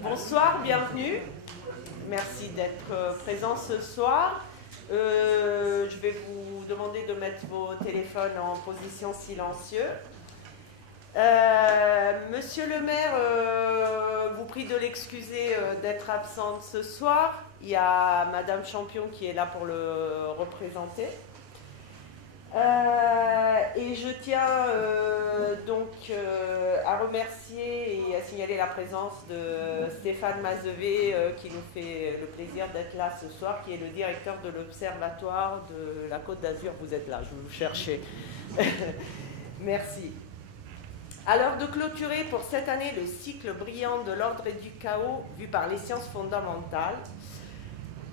Bonsoir, bienvenue. Merci d'être présent ce soir. Je vais vous demander de mettre vos téléphones en position silencieuse. Monsieur le maire vous prie de l'excuser d'être absente ce soir. Il y a Madame Champion qui est là pour le représenter. Et je tiens à remercier et à signaler la présence de Stéphane Mazevé qui nous fait le plaisir d'être là ce soir, qui est le directeur de l'Observatoire de la Côte d'Azur. Vous êtes là, je vous cherchais. Merci. À l'heure de clôturer pour cette année le cycle brillant de l'ordre et du chaos vu par les sciences fondamentales,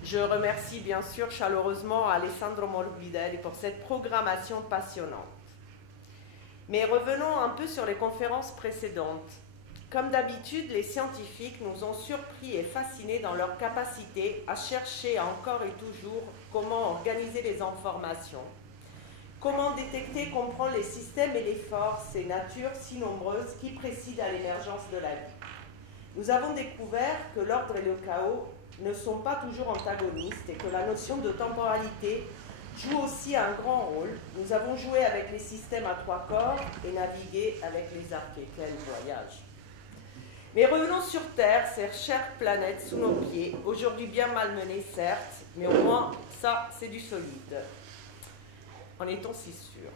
je remercie bien sûr chaleureusement Alessandro Morbidelli pour cette programmation passionnante. Mais revenons un peu sur les conférences précédentes. Comme d'habitude, les scientifiques nous ont surpris et fascinés dans leur capacité à chercher encore et toujours comment organiser les informations, comment détecter et comprendre les systèmes et les forces et natures si nombreuses qui président à l'émergence de la vie. Nous avons découvert que l'ordre et le chaos ne sont pas toujours antagonistes et que la notion de temporalité joue aussi un grand rôle. Nous avons joué avec les systèmes à 3 corps et navigué avec les archées. Quel voyage! Mais revenons sur Terre, cette chère planète sous nos pieds, aujourd'hui bien malmenée certes, mais au moins ça c'est du solide. En est-on si sûr?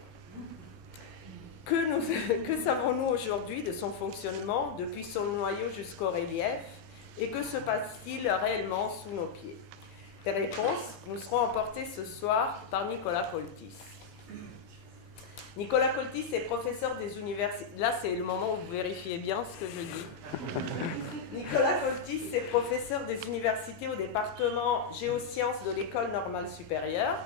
Que savons-nous aujourd'hui de son fonctionnement, depuis son noyau jusqu'au relief? Et que se passe-t-il réellement sous nos pieds? Les réponses nous seront apportées ce soir par Nicolas Coltis. Nicolas Coltis est professeur des universités... Là, c'est le moment où vous vérifiez bien ce que je dis. Nicolas Coltis est professeur des universités au département géosciences de l'École normale supérieure.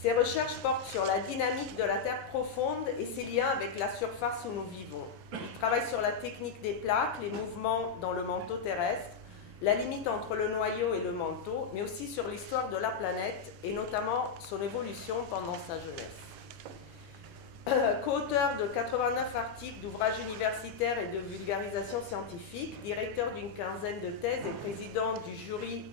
Ses recherches portent sur la dynamique de la Terre profonde et ses liens avec la surface où nous vivons. Il travaille sur la technique des plaques, les mouvements dans le manteau terrestre, la limite entre le noyau et le manteau, mais aussi sur l'histoire de la planète et notamment son évolution pendant sa jeunesse. Co-auteur de 89 articles d'ouvrages universitaires et de vulgarisation scientifique, directeur d'une quinzaine de thèses et président du jury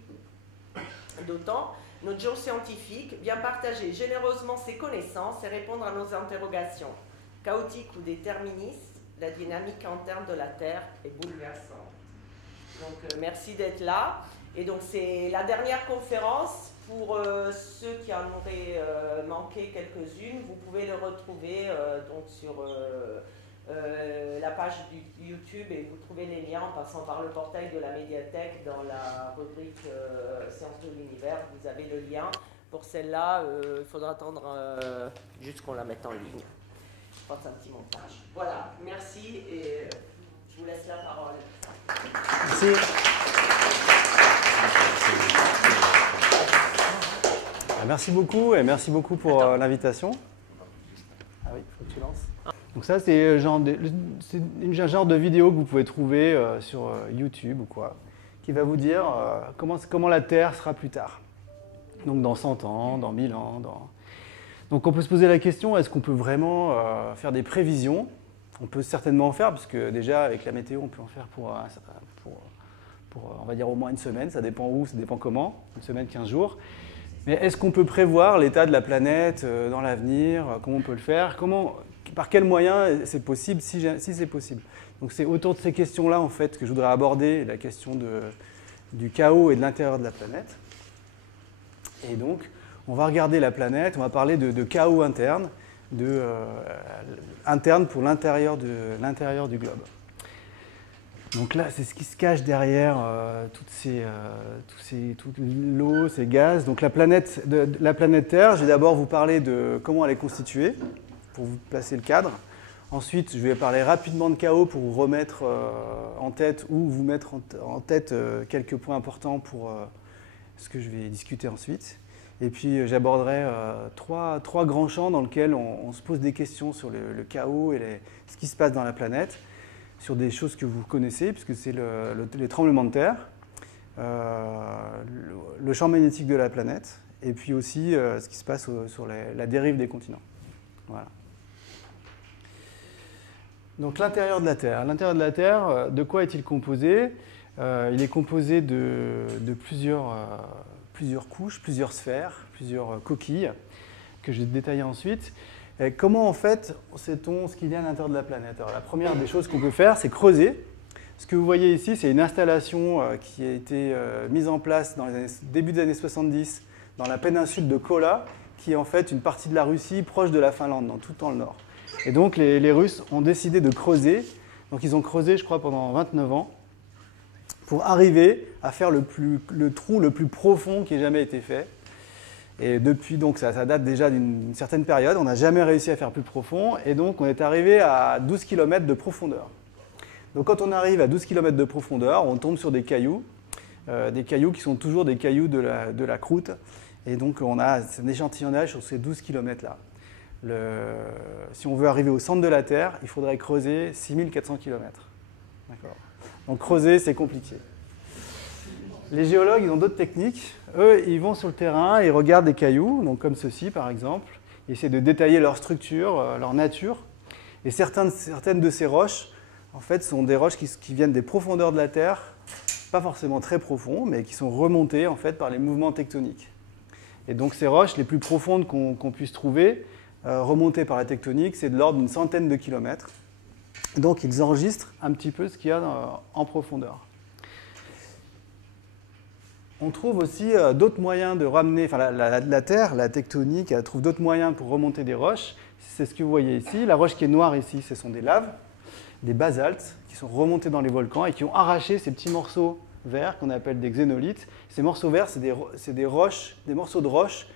d'OTAN, notre jour scientifique vient partager généreusement ses connaissances et répondre à nos interrogations. Chaotique ou déterministe, la dynamique interne de la Terre est bouleversante. Donc merci d'être là. Et donc c'est la dernière conférence. Pour ceux qui en auraient manqué quelques-unes, vous pouvez le retrouver donc sur la page du YouTube et vous trouvez les liens en passant par le portail de la médiathèque dans la rubrique Sciences de l'univers. Vous avez le lien. Pour celle-là, il faudra attendre juste qu'on la mette en ligne. Je pense un petit montage. Voilà, merci et je vous laisse la parole. Merci. Merci beaucoup et merci beaucoup pour l'invitation. Ah oui, il faut que tu lances. Donc ça, c'est un genre de vidéo que vous pouvez trouver sur YouTube ou quoi, qui va vous dire comment la Terre sera plus tard. Donc dans 100 ans, dans 1000 ans. Donc on peut se poser la question, est-ce qu'on peut vraiment faire des prévisions? On peut certainement en faire, parce que déjà avec la météo, on peut en faire pour on va dire au moins une semaine, ça dépend où, ça dépend comment, une semaine, 15 jours. Mais est-ce qu'on peut prévoir l'état de la planète dans l'avenir? Comment on peut le faire? Par quels moyens c'est possible, si c'est possible? Donc c'est autour de ces questions-là en fait que je voudrais aborder la question du chaos et de l'intérieur de la planète. Et donc on va regarder la planète, on va parler de chaos interne, interne pour l'intérieur du globe. Donc là, c'est ce qui se cache derrière toute l'eau, ces gaz. Donc la planète Terre, je vais d'abord vous parler de comment elle est constituée, pour vous placer le cadre. Ensuite, je vais parler rapidement de chaos pour vous remettre en tête ou vous mettre en tête quelques points importants pour ce que je vais discuter ensuite. Et puis j'aborderai trois grands champs dans lesquels on se pose des questions sur le chaos et ce qui se passe dans la planète, sur des choses que vous connaissez, puisque c'est les tremblements de terre, le champ magnétique de la planète, et puis aussi ce qui se passe sur la dérive des continents. Voilà. Donc l'intérieur de la Terre. L'intérieur de la Terre, de quoi est-il composé? Il est composé de plusieurs couches, plusieurs sphères, plusieurs coquilles, que je vais détailler ensuite. Et comment en fait sait-on ce qu'il y a à l'intérieur de la planète? Alors, la première des choses qu'on peut faire, c'est creuser. Ce que vous voyez ici, c'est une installation qui a été mise en place dans les début des années 70 dans la péninsule de Kola, qui est en fait une partie de la Russie proche de la Finlande, tout dans le nord. Et donc les Russes ont décidé de creuser. Donc ils ont creusé, je crois, pendant 29 ans pour arriver à faire le trou le plus profond qui ait jamais été fait. Et depuis, donc ça date déjà d'une certaine période, on n'a jamais réussi à faire plus profond, et donc on est arrivé à 12 km de profondeur. Donc quand on arrive à 12 km de profondeur, on tombe sur des cailloux qui sont toujours des cailloux de la croûte, et donc on a un échantillonnage sur ces 12 km-là. Si on veut arriver au centre de la Terre, il faudrait creuser 6400 km. Donc creuser, c'est compliqué. Les géologues, ils ont d'autres techniques. Eux, ils vont sur le terrain, ils regardent des cailloux, donc comme ceci par exemple. Ils essaient de détailler leur structure, leur nature. Et certaines de ces roches, en fait, sont des roches qui viennent des profondeurs de la Terre, pas forcément très profondes, mais qui sont remontées en fait par les mouvements tectoniques. Et donc ces roches les plus profondes qu'on puisse trouver, remontées par la tectonique, c'est de l'ordre d'une centaine de kilomètres. Donc ils enregistrent un petit peu ce qu'il y a en profondeur. On trouve aussi d'autres moyens de ramener, enfin la Terre, la tectonique, elle trouve d'autres moyens pour remonter des roches. C'est ce que vous voyez ici. La roche qui est noire ici, ce sont des laves, des basaltes qui sont remontés dans les volcans et qui ont arraché ces petits morceaux verts qu'on appelle des xénolithes. Ces morceaux verts, c'est des morceaux de roche,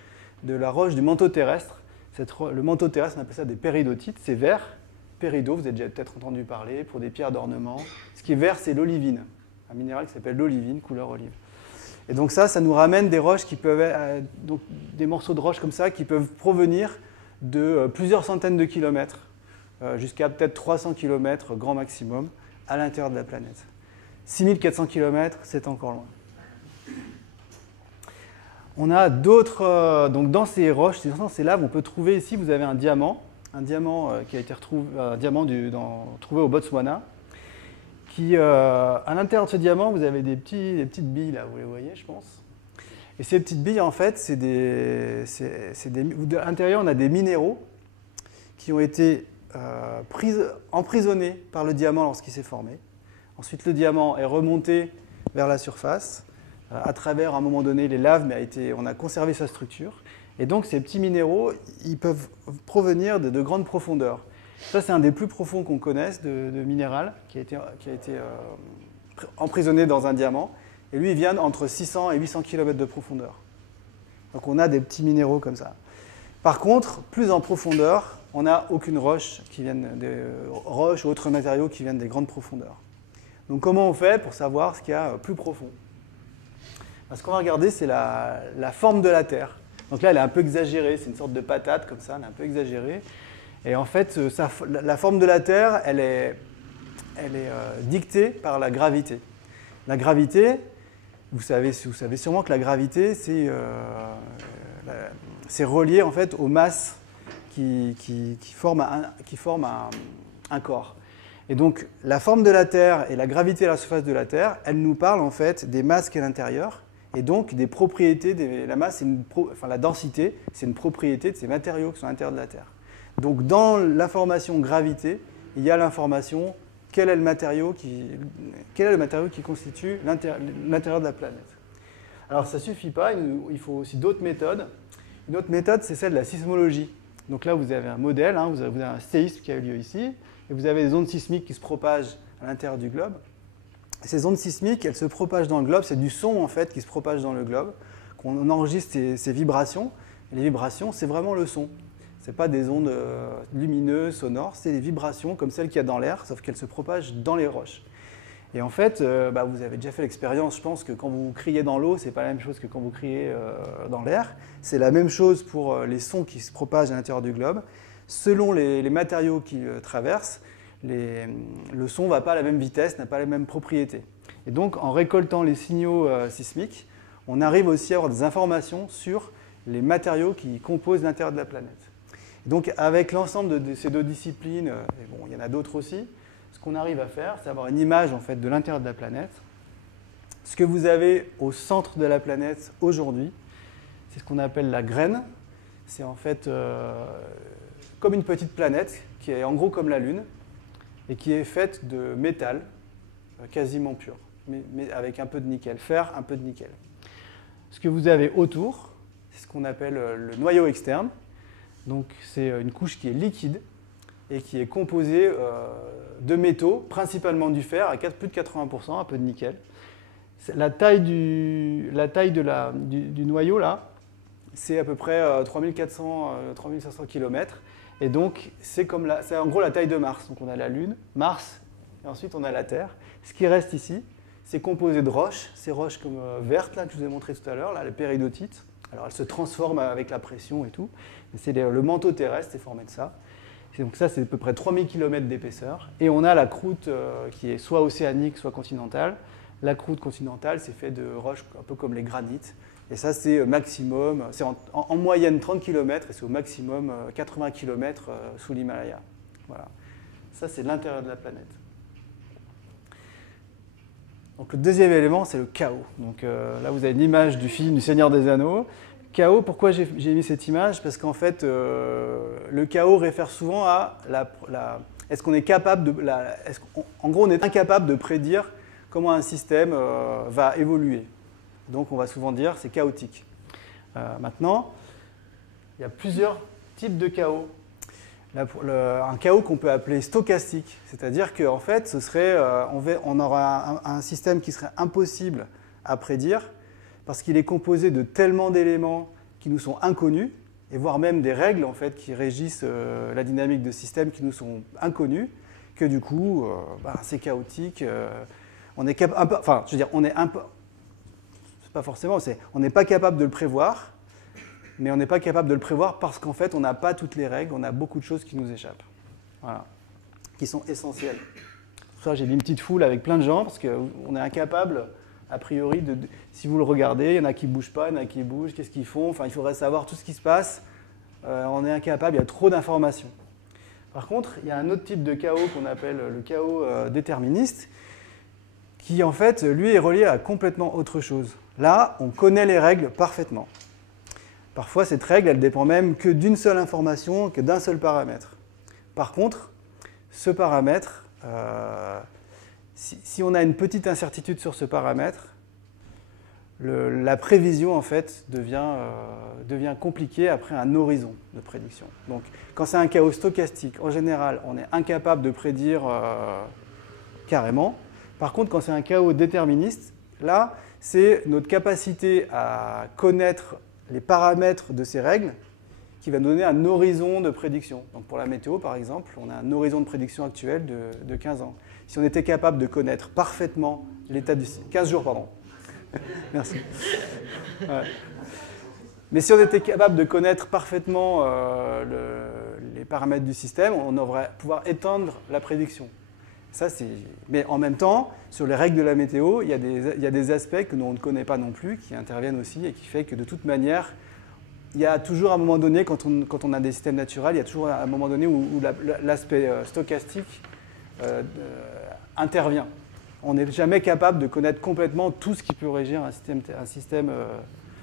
de la roche du manteau terrestre. Le manteau terrestre, on appelle ça des péridotites. C'est vert, péridot, vous avez déjà peut-être entendu parler, pour des pierres d'ornement. Ce qui est vert, c'est l'olivine, un minéral qui s'appelle l'olivine, couleur olive. Et donc ça nous ramène des roches qui peuvent, donc des morceaux de roches comme ça qui peuvent provenir de plusieurs centaines de kilomètres, jusqu'à peut-être 300 km grand maximum, à l'intérieur de la planète. 6400 km, c'est encore loin. On a d'autres, donc dans ces roches, dans ces laves, on peut trouver ici, vous avez un diamant qui a été trouvé au Botswana. À l'intérieur de ce diamant, vous avez des petites billes, là, vous les voyez, je pense. Et ces petites billes, en fait, à l'intérieur, on a des minéraux qui ont été emprisonnés par le diamant lorsqu'il s'est formé. Ensuite, le diamant est remonté vers la surface, à travers, à un moment donné, les laves, mais on a conservé sa structure. Et donc, ces petits minéraux, ils peuvent provenir de grandes profondeurs. Ça, c'est un des plus profonds qu'on connaisse de minéral qui a été emprisonné dans un diamant. Et lui, il vient entre 600 et 800 km de profondeur. Donc on a des petits minéraux comme ça. Par contre, plus en profondeur, on n'a aucune roche roches ou autres matériaux qui viennent des grandes profondeurs. Donc comment on fait pour savoir ce qu'il y a plus profond? Ce qu'on va regarder, c'est la forme de la Terre. Donc là, elle est un peu exagérée, c'est une sorte de patate comme ça, elle est un peu exagérée. Et en fait, la forme de la Terre, elle est dictée par la gravité. La gravité, vous savez sûrement que la gravité, c'est relié en fait aux masses qui forment un corps. Et donc, la forme de la Terre et la gravité à la surface de la Terre, elles nous parlent en fait des masses qui sont à l'intérieur et donc des propriétés. La masse, la densité, c'est une propriété de ces matériaux qui sont à l'intérieur de la Terre. Donc, dans l'information gravité, il y a l'information quel est le matériau qui constitue l'intérieur de la planète. Alors, ça ne suffit pas, il faut aussi d'autres méthodes. Une autre méthode, c'est celle de la sismologie. Donc là, vous avez un modèle, vous avez un séisme qui a eu lieu ici, et vous avez des ondes sismiques qui se propagent à l'intérieur du globe. Et ces ondes sismiques, elles se propagent dans le globe, c'est du son en fait qui se propage dans le globe, qu'on enregistre ces vibrations. Et les vibrations, c'est vraiment le son. Ce n'est pas des ondes lumineuses, sonores, c'est des vibrations comme celles qu'il y a dans l'air, sauf qu'elles se propagent dans les roches. Et en fait, vous avez déjà fait l'expérience, je pense que quand vous criez dans l'eau, ce n'est pas la même chose que quand vous criez dans l'air. C'est la même chose pour les sons qui se propagent à l'intérieur du globe. Selon les matériaux qui traversent, le son ne va pas à la même vitesse, n'a pas les mêmes propriétés. Et donc, en récoltant les signaux sismiques, on arrive aussi à avoir des informations sur les matériaux qui composent l'intérieur de la planète. Donc, avec l'ensemble de ces deux disciplines, et bon, il y en a d'autres aussi, ce qu'on arrive à faire, c'est avoir une image en fait, de l'intérieur de la planète. Ce que vous avez au centre de la planète aujourd'hui, c'est ce qu'on appelle la graine. C'est en fait comme une petite planète qui est en gros comme la Lune et qui est faite de métal quasiment pur, mais avec un peu de nickel, fer, un peu de nickel. Ce que vous avez autour, c'est ce qu'on appelle le noyau externe. Donc c'est une couche qui est liquide et qui est composée de métaux, principalement du fer à plus de 80%, un peu de nickel. La taille du noyau, là, c'est à peu près 3500 km. Et donc, c'est en gros la taille de Mars. Donc, on a la Lune, Mars, et ensuite on a la Terre. Ce qui reste ici, c'est composé de roches. Ces roches comme vertes, là, que je vous ai montré tout à l'heure, les péridotites. Alors, elles se transforment avec la pression et tout. C'est le manteau terrestre, c'est formé de ça. Et donc, ça, c'est à peu près 3000 km d'épaisseur. Et on a la croûte qui est soit océanique, soit continentale. La croûte continentale, c'est fait de roches un peu comme les granites. Et ça, c'est maximum, c'est en moyenne 30 km et c'est au maximum 80 km sous l'Himalaya. Voilà. Ça, c'est l'intérieur de la planète. Donc, le deuxième élément, c'est le chaos. Donc, là, vous avez une image du film du Seigneur des Anneaux. Chaos, pourquoi j'ai mis cette image? Parce qu'en fait, le chaos réfère souvent à est-ce qu'on est capable de... en gros, on est incapable de prédire comment un système va évoluer. Donc on va souvent dire c'est chaotique. Maintenant, il y a plusieurs types de chaos. Un chaos qu'on peut appeler stochastique, c'est-à-dire qu'en fait, on aura un système qui serait impossible à prédire parce qu'il est composé de tellement d'éléments qui nous sont inconnus, et voire même des règles en fait, qui régissent la dynamique de système qui nous sont inconnues, que du coup, c'est chaotique. On est pas forcément, on n'est pas capable de le prévoir, mais on n'est pas capable de le prévoir parce qu'en fait, on n'a pas toutes les règles, on a beaucoup de choses qui nous échappent, voilà, qui sont essentielles. Pour ça, j'ai mis une petite foule avec plein de gens, parce qu'on est incapable, a priori, si vous le regardez, il y en a qui ne bougent pas, il y en a qui bougent, qu'est-ce qu'ils font, enfin, il faudrait savoir tout ce qui se passe, on est incapable, il y a trop d'informations. Par contre, il y a un autre type de chaos qu'on appelle le chaos déterministe, qui en fait, lui, est relié à complètement autre chose. Là, on connaît les règles parfaitement. Parfois, cette règle, elle dépend même que d'une seule information, que d'un seul paramètre. Par contre, ce paramètre, si on a une petite incertitude sur ce paramètre, la prévision, en fait, devient compliquée après un horizon de prédiction. Donc, quand c'est un chaos stochastique, en général, on est incapable de prédire carrément. Par contre, quand c'est un chaos déterministe, là, c'est notre capacité à connaître les paramètres de ces règles qui va donner un horizon de prédiction. Donc pour la météo, par exemple, on a un horizon de prédiction actuel de 15 ans. Si on était capable de connaître parfaitement l'état du... 15 jours, pardon. Merci. Ouais. Mais si on était capable de connaître parfaitement les paramètres du système, on devrait pouvoir étendre la prédiction. Ça, mais en même temps, sur les règles de la météo, il y a des aspects que nous, on ne connaît pas non plus, qui interviennent aussi, et qui fait que de toute manière, il y a toujours un moment donné, quand on a des systèmes naturels, il y a toujours un moment donné où l'aspect stochastique intervient. On n'est jamais capable de connaître complètement tout ce qui peut régir un système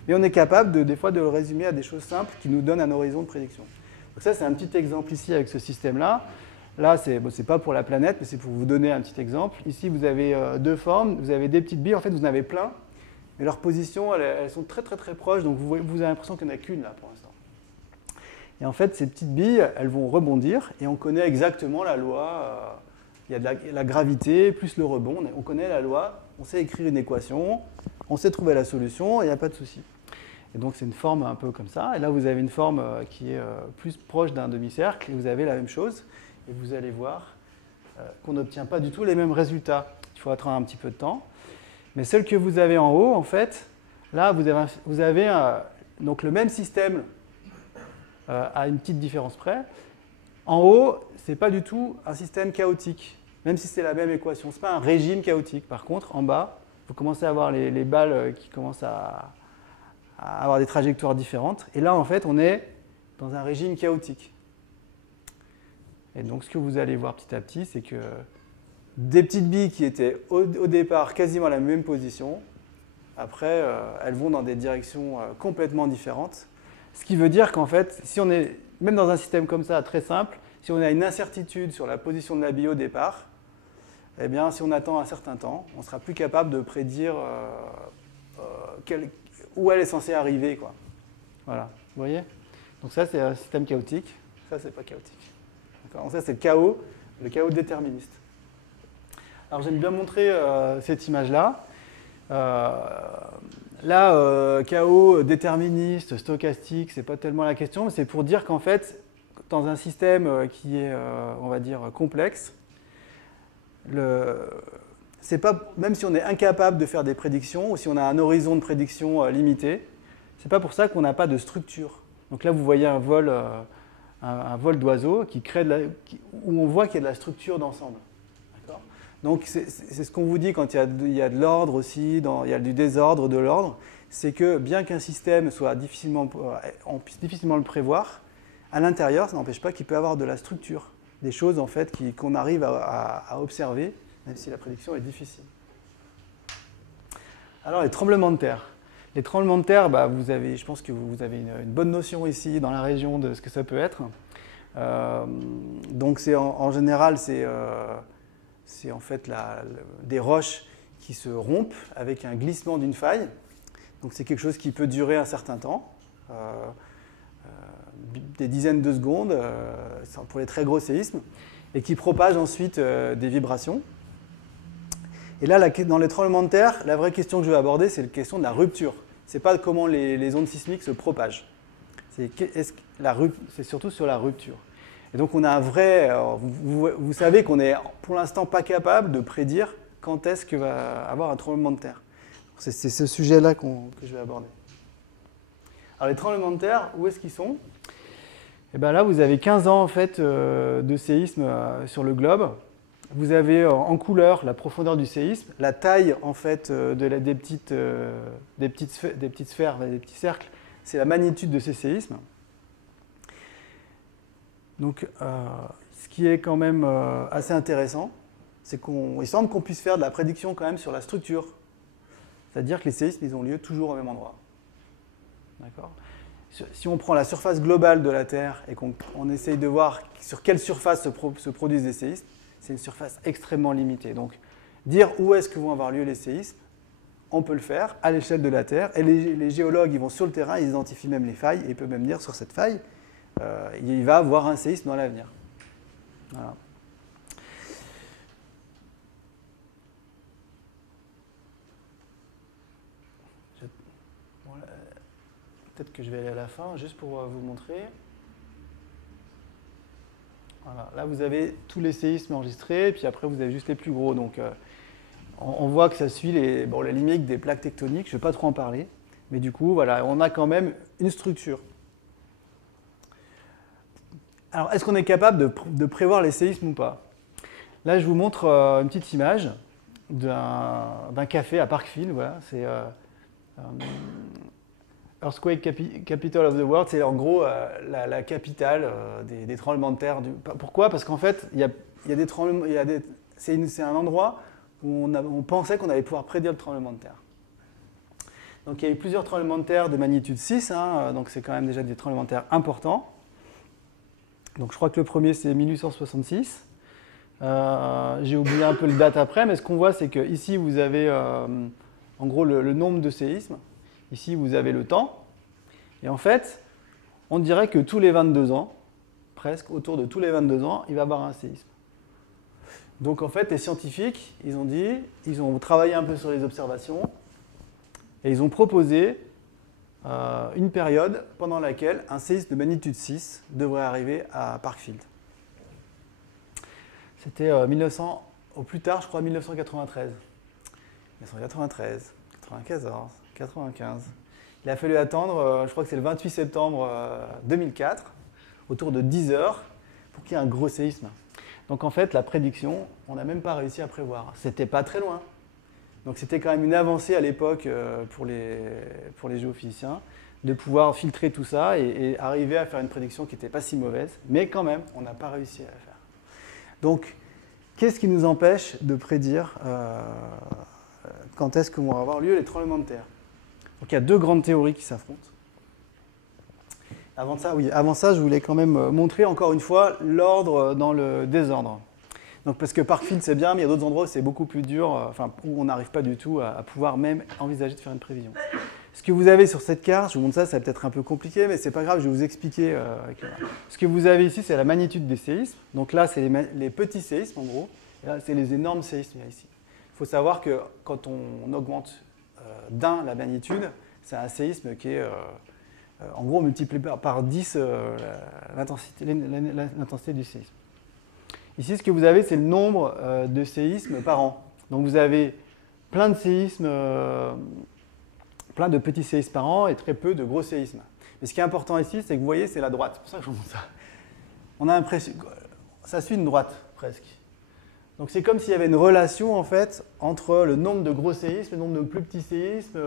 mais on est capable, des fois, de le résumer à des choses simples qui nous donnent un horizon de prédiction. Donc ça, c'est un petit exemple ici avec ce système-là. Là, ce n'est pas pour la planète, mais c'est pour vous donner un petit exemple. Ici, vous avez deux formes. Vous avez des petites billes. En fait, vous en avez plein. Mais leurs positions, elles sont très, très, très proches. Donc, vous avez l'impression qu'il n'y en a qu'une, là, pour l'instant. Et en fait, ces petites billes, elles vont rebondir. Et on connaît exactement la loi. Il y a de la gravité plus le rebond. On connaît la loi. On sait écrire une équation. On sait trouver la solution. Il n'y a pas de souci. Et donc, c'est une forme un peu comme ça. Et là, vous avez une forme qui est plus proche d'un demi-cercle. Et vous avez la même chose. Et vous allez voir qu'on n'obtient pas du tout les mêmes résultats. Il faut attendre un petit peu de temps. Mais celle que vous avez en haut, en fait, là, vous avez donc le même système à une petite différence près. En haut, ce n'est pas du tout un système chaotique, même si c'est la même équation. Ce n'est pas un régime chaotique. Par contre, en bas, vous commencez à avoir les balles qui commencent à avoir des trajectoires différentes. Et là, en fait, on est dans un régime chaotique. Et donc, ce que vous allez voir petit à petit, c'est que des petites billes qui étaient au départ quasiment à la même position après, elles vont dans des directions complètement différentes. Ce qui veut dire qu'en fait, si on est, même dans un système comme ça, très simple, si on a une incertitude sur la position de la bille au départ, eh bien, si on attend un certain temps, on sera plus capable de prédire où elle est censée arriver, quoi. Voilà, vous voyez? Donc ça, c'est un système chaotique. Ça, c'est pas chaotique. Donc ça, c'est le chaos déterministe. Alors, j'aime bien montrer cette image-là. Chaos déterministe, stochastique, c'est pas tellement la question, mais c'est pour dire qu'en fait, dans un système qui est, on va dire, complexe, c'est pas, même si on est incapable de faire des prédictions, ou si on a un horizon de prédiction limité, c'est pas pour ça qu'on n'a pas de structure. Donc là, vous voyez un vol d'oiseaux où on voit qu'il y a de la structure d'ensemble. Donc c'est ce qu'on vous dit quand il y a de l'ordre aussi, il y a du désordre, de l'ordre, c'est que bien qu'un système soit on puisse difficilement le prévoir, à l'intérieur, ça n'empêche pas qu'il peut y avoir de la structure, des choses en fait qu'on arrive à observer, même si la prédiction est difficile. Alors les tremblements de terre. Les tremblements de terre, je pense que vous avez une bonne notion ici dans la région de ce que ça peut être. Donc en général, c'est en fait des roches qui se rompent avec un glissement d'une faille. Donc c'est quelque chose qui peut durer un certain temps, des dizaines de secondes pour les très gros séismes, et qui propage ensuite des vibrations. Et là, dans les tremblements de terre, la vraie question que je vais aborder, c'est la question de la rupture. Ce n'est pas comment les ondes sismiques se propagent. C'est surtout sur la rupture. Et donc on a un vrai... Vous savez qu'on n'est pour l'instant pas capable de prédire quand est-ce qu'il va avoir un tremblement de terre. C'est ce sujet-là que je vais aborder. Alors les tremblements de terre, où est-ce qu'ils sont? Et bien là, vous avez 15 ans en fait, de séisme sur le globe. Vous avez en couleur la profondeur du séisme, la taille en fait, des petites sphères, des petits cercles, c'est la magnitude de ces séismes. Donc, ce qui est quand même assez intéressant, c'est qu'il semble qu'on puisse faire de la prédiction quand même sur la structure. C'est-à-dire que les séismes, ils ont lieu toujours au même endroit. D'accord ? Si on prend la surface globale de la Terre et qu'on essaye de voir sur quelle surface se produisent les séismes, c'est une surface extrêmement limitée. Donc, dire où est-ce que vont avoir lieu les séismes, on peut le faire à l'échelle de la Terre. Et les géologues, ils vont sur le terrain, ils identifient même les failles, et ils peuvent même dire sur cette faille, il va y avoir un séisme dans l'avenir. Voilà. Peut-être que je vais aller à la fin, juste pour vous montrer. Voilà. Là, vous avez tous les séismes enregistrés, et puis après, vous avez juste les plus gros. Donc, on voit que ça suit les limites des plaques tectoniques. Je ne vais pas trop en parler. Mais du coup, voilà, on a quand même une structure. Alors, est-ce qu'on est capable de prévoir les séismes ou pas? Là, je vous montre une petite image d'un café à Parkfield. Voilà, c'est Earthquake Capital of the World. C'est en gros la capitale des tremblements de terre. Pourquoi? Parce qu'en fait, il y a des tremblements. C'est un endroit où on pensait qu'on allait pouvoir prédire le tremblement de terre. Donc, il y a eu plusieurs tremblements de terre de magnitude 6. Donc, c'est quand même déjà des tremblements de terre importants. Donc je crois que le premier c'est 1866. J'ai oublié un peu le date après, mais ce qu'on voit c'est que ici vous avez en gros le nombre de séismes. Ici vous avez le temps. Et en fait, on dirait que tous les 22 ans, presque autour de tous les 22 ans, il va y avoir un séisme. Donc en fait, les scientifiques, ils ont travaillé un peu sur les observations et ils ont proposé une période pendant laquelle un séisme de magnitude 6 devrait arriver à Parkfield. C'était au plus tard, je crois, 1993. 1993, 94, 95. Il a fallu attendre, je crois que c'est le 28 septembre 2004, autour de 10 heures, pour qu'il y ait un gros séisme. Donc en fait, la prédiction, on n'a même pas réussi à prévoir. C'était pas très loin. Donc c'était quand même une avancée à l'époque pour les géophysiciens de pouvoir filtrer tout ça et arriver à faire une prédiction qui n'était pas si mauvaise, mais quand même, on n'a pas réussi à la faire. Donc, qu'est-ce qui nous empêche de prédire quand est-ce que vont avoir lieu les tremblements de terre? Donc il y a deux grandes théories qui s'affrontent. Avant ça, je voulais quand même montrer encore une fois l'ordre dans le désordre. Donc, parce que Parkfield c'est bien, mais il y a d'autres endroits où c'est beaucoup plus dur, où on n'arrive pas du tout à pouvoir même envisager de faire une prévision. Ce que vous avez sur cette carte, je vous montre ça, ça va peut-être un peu compliqué, mais c'est pas grave, je vais vous expliquer. Ce que vous avez ici, c'est la magnitude des séismes. Donc là, c'est les petits séismes en gros. Et là, c'est les énormes séismes ici. Il faut savoir que quand on augmente d'un la magnitude, c'est un séisme qui est en gros multiplié par 10 l'intensité du séisme. Ici, ce que vous avez, c'est le nombre de séismes par an. Donc vous avez plein de séismes, plein de petits séismes par an et très peu de gros séismes. Mais ce qui est important ici, c'est que vous voyez, c'est la droite. C'est pour ça que je vous montre ça. On a l'impression que ça suit une droite, presque. Donc c'est comme s'il y avait une relation, en fait, entre le nombre de gros séismes et le nombre de plus petits séismes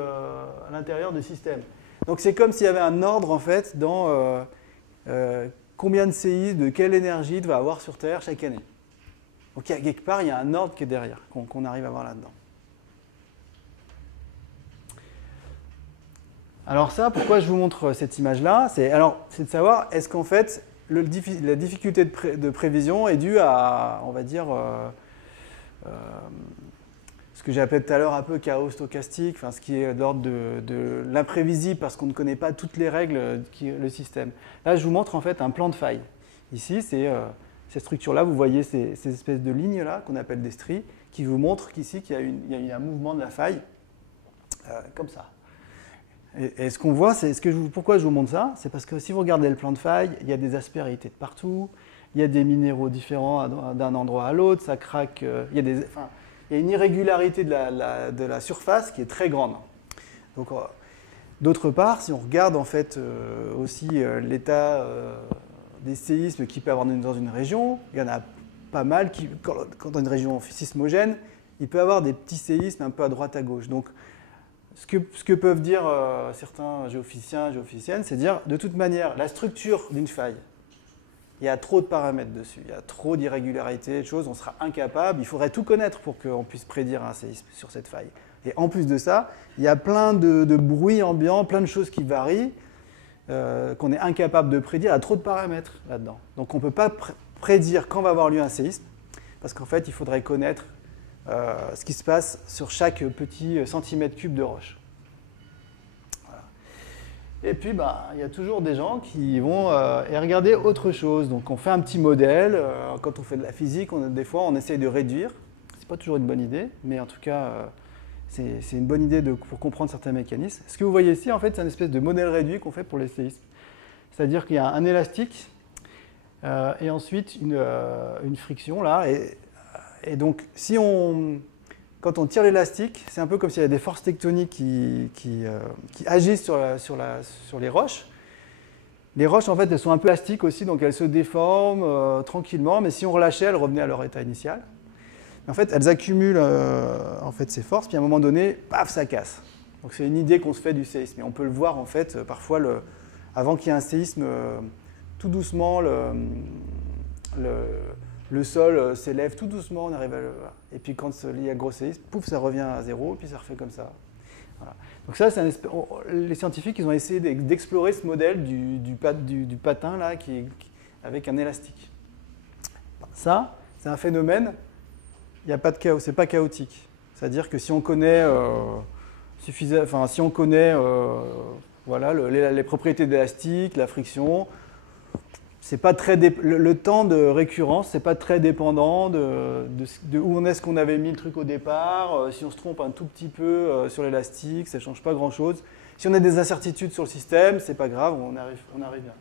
à l'intérieur du système. Donc c'est comme s'il y avait un ordre, en fait, dans combien de séismes, de quelle énergie il va avoir sur Terre chaque année. Donc quelque part, il y a un ordre qui est derrière, qu'on arrive à voir là-dedans. Alors ça, pourquoi je vous montre cette image-là, c'est de savoir, est-ce qu'en fait, la difficulté de prévision est due à, on va dire, ce que j'ai appelé tout à l'heure un peu chaos stochastique, ce qui est de l'ordre de l'imprévisible parce qu'on ne connaît pas toutes les règles le système. Là, je vous montre en fait un plan de faille. Ici, c'est ces structures-là, vous voyez ces espèces de lignes-là qu'on appelle des stries, qui vous montrent qu'ici, qu'il y a eu un mouvement de la faille, comme ça. Et ce qu'on voit, pourquoi je vous montre ça, c'est parce que si vous regardez le plan de faille, il y a des aspérités de partout, il y a des minéraux différents d'un endroit à l'autre, ça craque, il y a une irrégularité de la surface qui est très grande. Donc, d'autre part, si on regarde en fait aussi l'état des séismes qu'il peut y avoir dans une région, il y en a pas mal, quand dans une région sismogène, il peut y avoir des petits séismes un peu à droite à gauche. Donc, ce que peuvent dire certains géophysiciens, géophysiciennes, c'est dire, de toute manière, la structure d'une faille, il y a trop de paramètres dessus, il y a trop d'irrégularités, de choses, on sera incapable, il faudrait tout connaître pour qu'on puisse prédire un séisme sur cette faille. Et en plus de ça, il y a plein de bruit ambiant, plein de choses qui varient, qu'on est incapable de prédire, il y a trop de paramètres là-dedans. Donc on ne peut pas prédire quand va avoir lieu un séisme, parce qu'en fait, il faudrait connaître ce qui se passe sur chaque petit centimètre cube de roche. Voilà. Et puis, il y a toujours des gens qui vont regarder autre chose. Donc, on fait un petit modèle. Quand on fait de la physique, des fois, on essaye de réduire. Ce n'est pas toujours une bonne idée, mais en tout cas, c'est une bonne idée pour comprendre certains mécanismes. Ce que vous voyez ici, en fait, c'est une espèce de modèle réduit qu'on fait pour les séismes. C'est-à-dire qu'il y a un élastique et ensuite une friction, là. Et donc, quand on tire l'élastique, c'est un peu comme s'il y avait des forces tectoniques qui agissent sur les roches. Les roches, en fait, elles sont un peu élastiques aussi, donc elles se déforment tranquillement, mais si on relâchait, elles revenaient à leur état initial. En fait, elles accumulent ces forces, puis à un moment donné, paf, ça casse. Donc c'est une idée qu'on se fait du séisme. Et on peut le voir, en fait, parfois, avant qu'il y ait un séisme, tout doucement, le sol s'élève tout doucement, on arrive et puis quand il y a gros séisme, pouf, ça revient à zéro, puis ça refait comme ça. Voilà. Donc ça, les scientifiques, ils ont essayé d'explorer ce modèle du patin là, avec un élastique. Ça, c'est un phénomène, il n'y a pas de chaos, c'est pas chaotique. C'est-à-dire que si on connaît les propriétés d'élastique, la friction, c'est pas très le temps de récurrence, c'est pas très dépendant de où est-ce qu'on avait mis le truc au départ. Si on se trompe un tout petit peu sur l'élastique, ça change pas grand-chose. Si on a des incertitudes sur le système, c'est pas grave, on arrive bien.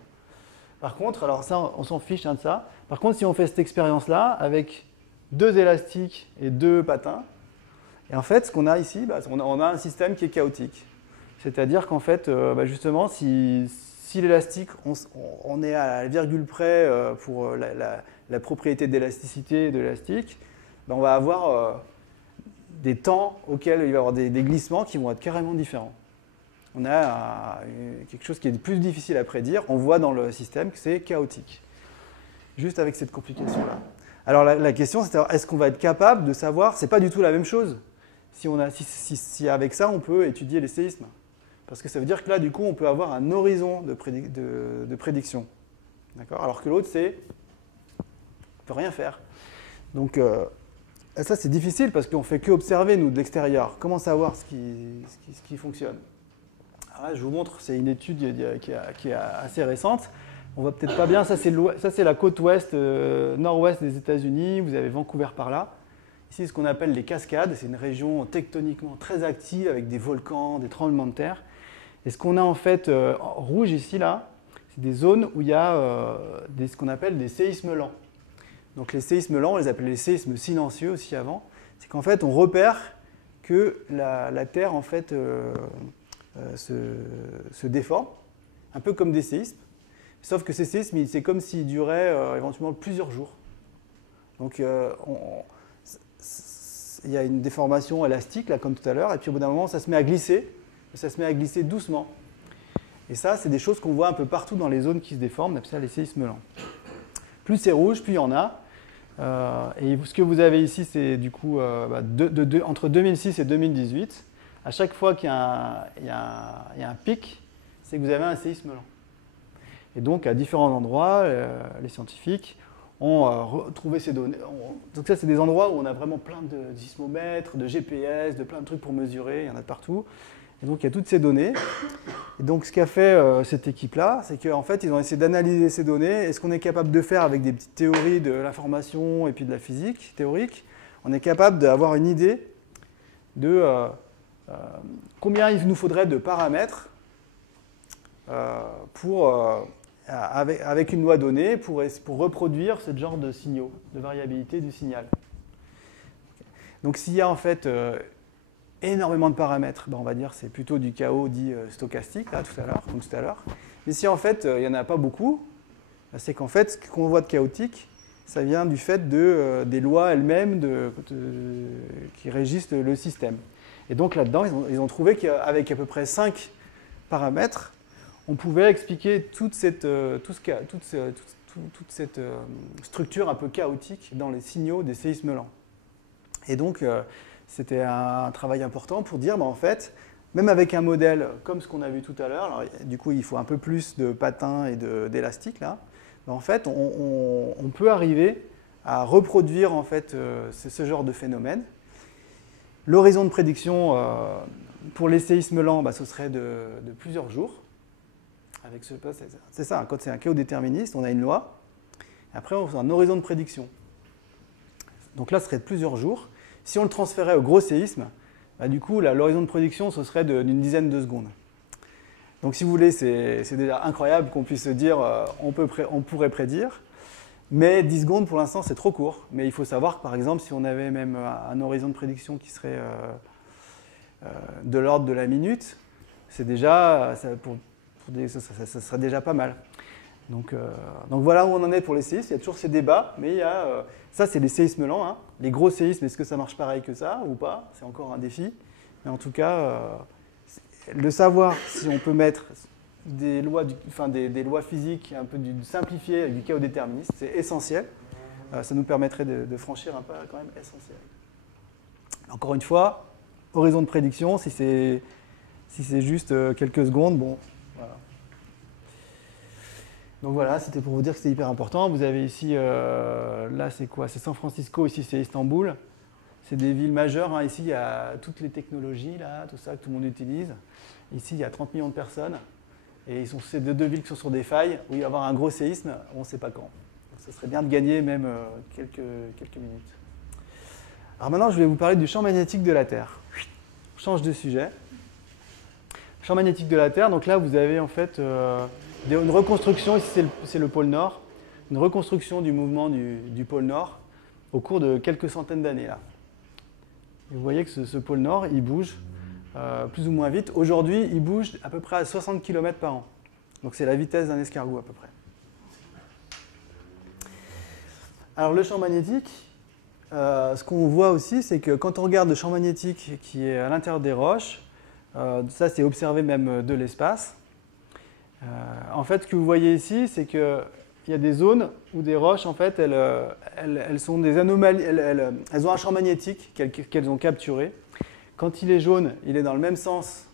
Par contre, alors ça, on s'en fiche de ça. Par contre, si on fait cette expérience-là avec 2 élastiques et 2 patins, et en fait, ce qu'on a ici, on a un système qui est chaotique. C'est-à-dire qu'en fait, justement, si l'élastique, on est à la virgule près pour la propriété d'élasticité de l'élastique, on va avoir des temps auxquels il va y avoir des glissements qui vont être carrément différents. On a quelque chose qui est plus difficile à prédire. On voit dans le système que c'est chaotique, juste avec cette complication-là. Alors la question, c'est est-ce qu'on va être capable de savoir, c'est pas du tout la même chose, si avec ça, on peut étudier les séismes. Parce que ça veut dire que là, du coup, on peut avoir un horizon de prédiction. Alors que l'autre, c'est on ne peut rien faire. Donc, ça, c'est difficile parce qu'on ne fait qu'observer, nous, de l'extérieur. Comment savoir ce qui fonctionne? Alors là, je vous montre, c'est une étude qui est assez récente. On voit peut-être pas bien, ça c'est la côte ouest, nord-ouest des États-Unis. Vous avez Vancouver par là. Ici, ce qu'on appelle les cascades, c'est une région tectoniquement très active avec des volcans, des tremblements de terre. Et ce qu'on a en fait en rouge ici, là, c'est des zones où il y a ce qu'on appelle des séismes lents. Donc les séismes lents, on les appelle les séismes silencieux aussi avant. C'est qu'en fait, on repère que la Terre en fait se déforme, un peu comme des séismes. Sauf que ces séismes, c'est comme s'ils duraient éventuellement plusieurs jours. Donc il y a une déformation élastique, là, comme tout à l'heure, et puis au bout d'un moment, ça se met à glisser doucement. Et ça, c'est des choses qu'on voit un peu partout dans les zones qui se déforment, on appelle ça les séismes lents. Plus c'est rouge, plus il y en a. Et ce que vous avez ici, c'est du coup entre 2006 et 2018. À chaque fois qu'il y a un pic, c'est que vous avez un séisme lent. Et donc, à différents endroits, les scientifiques ont retrouvé ces données. Donc ça, c'est des endroits où on a vraiment plein de sismomètres, de GPS, de plein de trucs pour mesurer, il y en a de partout. Et donc, il y a toutes ces données. Et donc, ce qu'a fait cette équipe-là, c'est qu'en fait, ils ont essayé d'analyser ces données. Et ce qu'on est capable de faire avec des petites théories de l'information et puis de la physique théorique, on est capable d'avoir une idée de combien il nous faudrait de paramètres avec une loi donnée pour reproduire ce genre de signaux, de variabilité du signal. Donc s'il y a en fait énormément de paramètres, on va dire c'est plutôt du chaos dit stochastique, là, comme tout à l'heure. Mais si en fait il n'y en a pas beaucoup, c'est qu'en fait ce qu'on voit de chaotique, ça vient du fait des lois elles-mêmes qui régissent le système. Et donc là-dedans, ils ont trouvé qu'avec à peu près 5 paramètres, on pouvait expliquer toute cette structure un peu chaotique dans les signaux des séismes lents. Et donc, c'était un travail important pour dire, en fait, même avec un modèle comme ce qu'on a vu tout à l'heure, du coup, il faut un peu plus de patins et d'élastique, là, en fait, on peut arriver à reproduire en fait, ce genre de phénomène. L'horizon de prédiction pour les séismes lents, ce serait de plusieurs jours. C'est ça, quand c'est un chaos déterministe, on a une loi. Après, on a un horizon de prédiction. Donc là, ce serait de plusieurs jours. Si on le transférait au gros séisme, du coup, l'horizon de prédiction, ce serait d'une dizaine de secondes. Donc si vous voulez, c'est déjà incroyable qu'on puisse se dire on pourrait prédire. Mais 10 secondes, pour l'instant, c'est trop court. Mais il faut savoir que, par exemple, si on avait même un horizon de prédiction qui serait de l'ordre de la minute, c'est déjà, ça serait déjà pas mal. Donc voilà où on en est pour les séismes. Il y a toujours ces débats, mais ça, c'est les séismes lents. Hein. Les gros séismes, est-ce que ça marche pareil que ça ou pas? C'est encore un défi. Mais en tout cas, le savoir si on peut mettre des lois physiques un peu simplifiées avec du chaos déterministe, c'est essentiel. Ça nous permettrait de franchir un pas quand même essentiel. Encore une fois, horizon de prédiction, si c'est juste quelques secondes, bon, voilà. Donc voilà, c'était pour vous dire que c'était hyper important. Vous avez ici, là c'est quoi? C'est San Francisco, ici c'est Istanbul. C'est des villes majeures. Hein. Ici, il y a toutes les technologies, là, tout ça que tout le monde utilise. Ici, il y a 30 millions de personnes. Et c'est deux villes qui sont sur des failles où il va y avoir un gros séisme, on ne sait pas quand. Donc, ça serait bien de gagner même quelques minutes. Alors maintenant, je vais vous parler du champ magnétique de la Terre. On change de sujet. Champ magnétique de la Terre, donc là, vous avez en fait une reconstruction, ici c'est le pôle Nord, une reconstruction du mouvement du pôle Nord au cours de quelques centaines d'années. Là. Et vous voyez que ce pôle Nord, il bouge plus ou moins vite. Aujourd'hui, il bouge à peu près à 60 km par an. Donc c'est la vitesse d'un escargot à peu près. Alors le champ magnétique, ce qu'on voit aussi, c'est que quand on regarde le champ magnétique qui est à l'intérieur des roches, ça c'est observé même de l'espace. En fait, ce que vous voyez ici, c'est qu'il y a des zones où des roches, en fait, elles sont des anomalies, elles ont un champ magnétique qu'elles ont capturé. Quand il est jaune, il est dans le même sens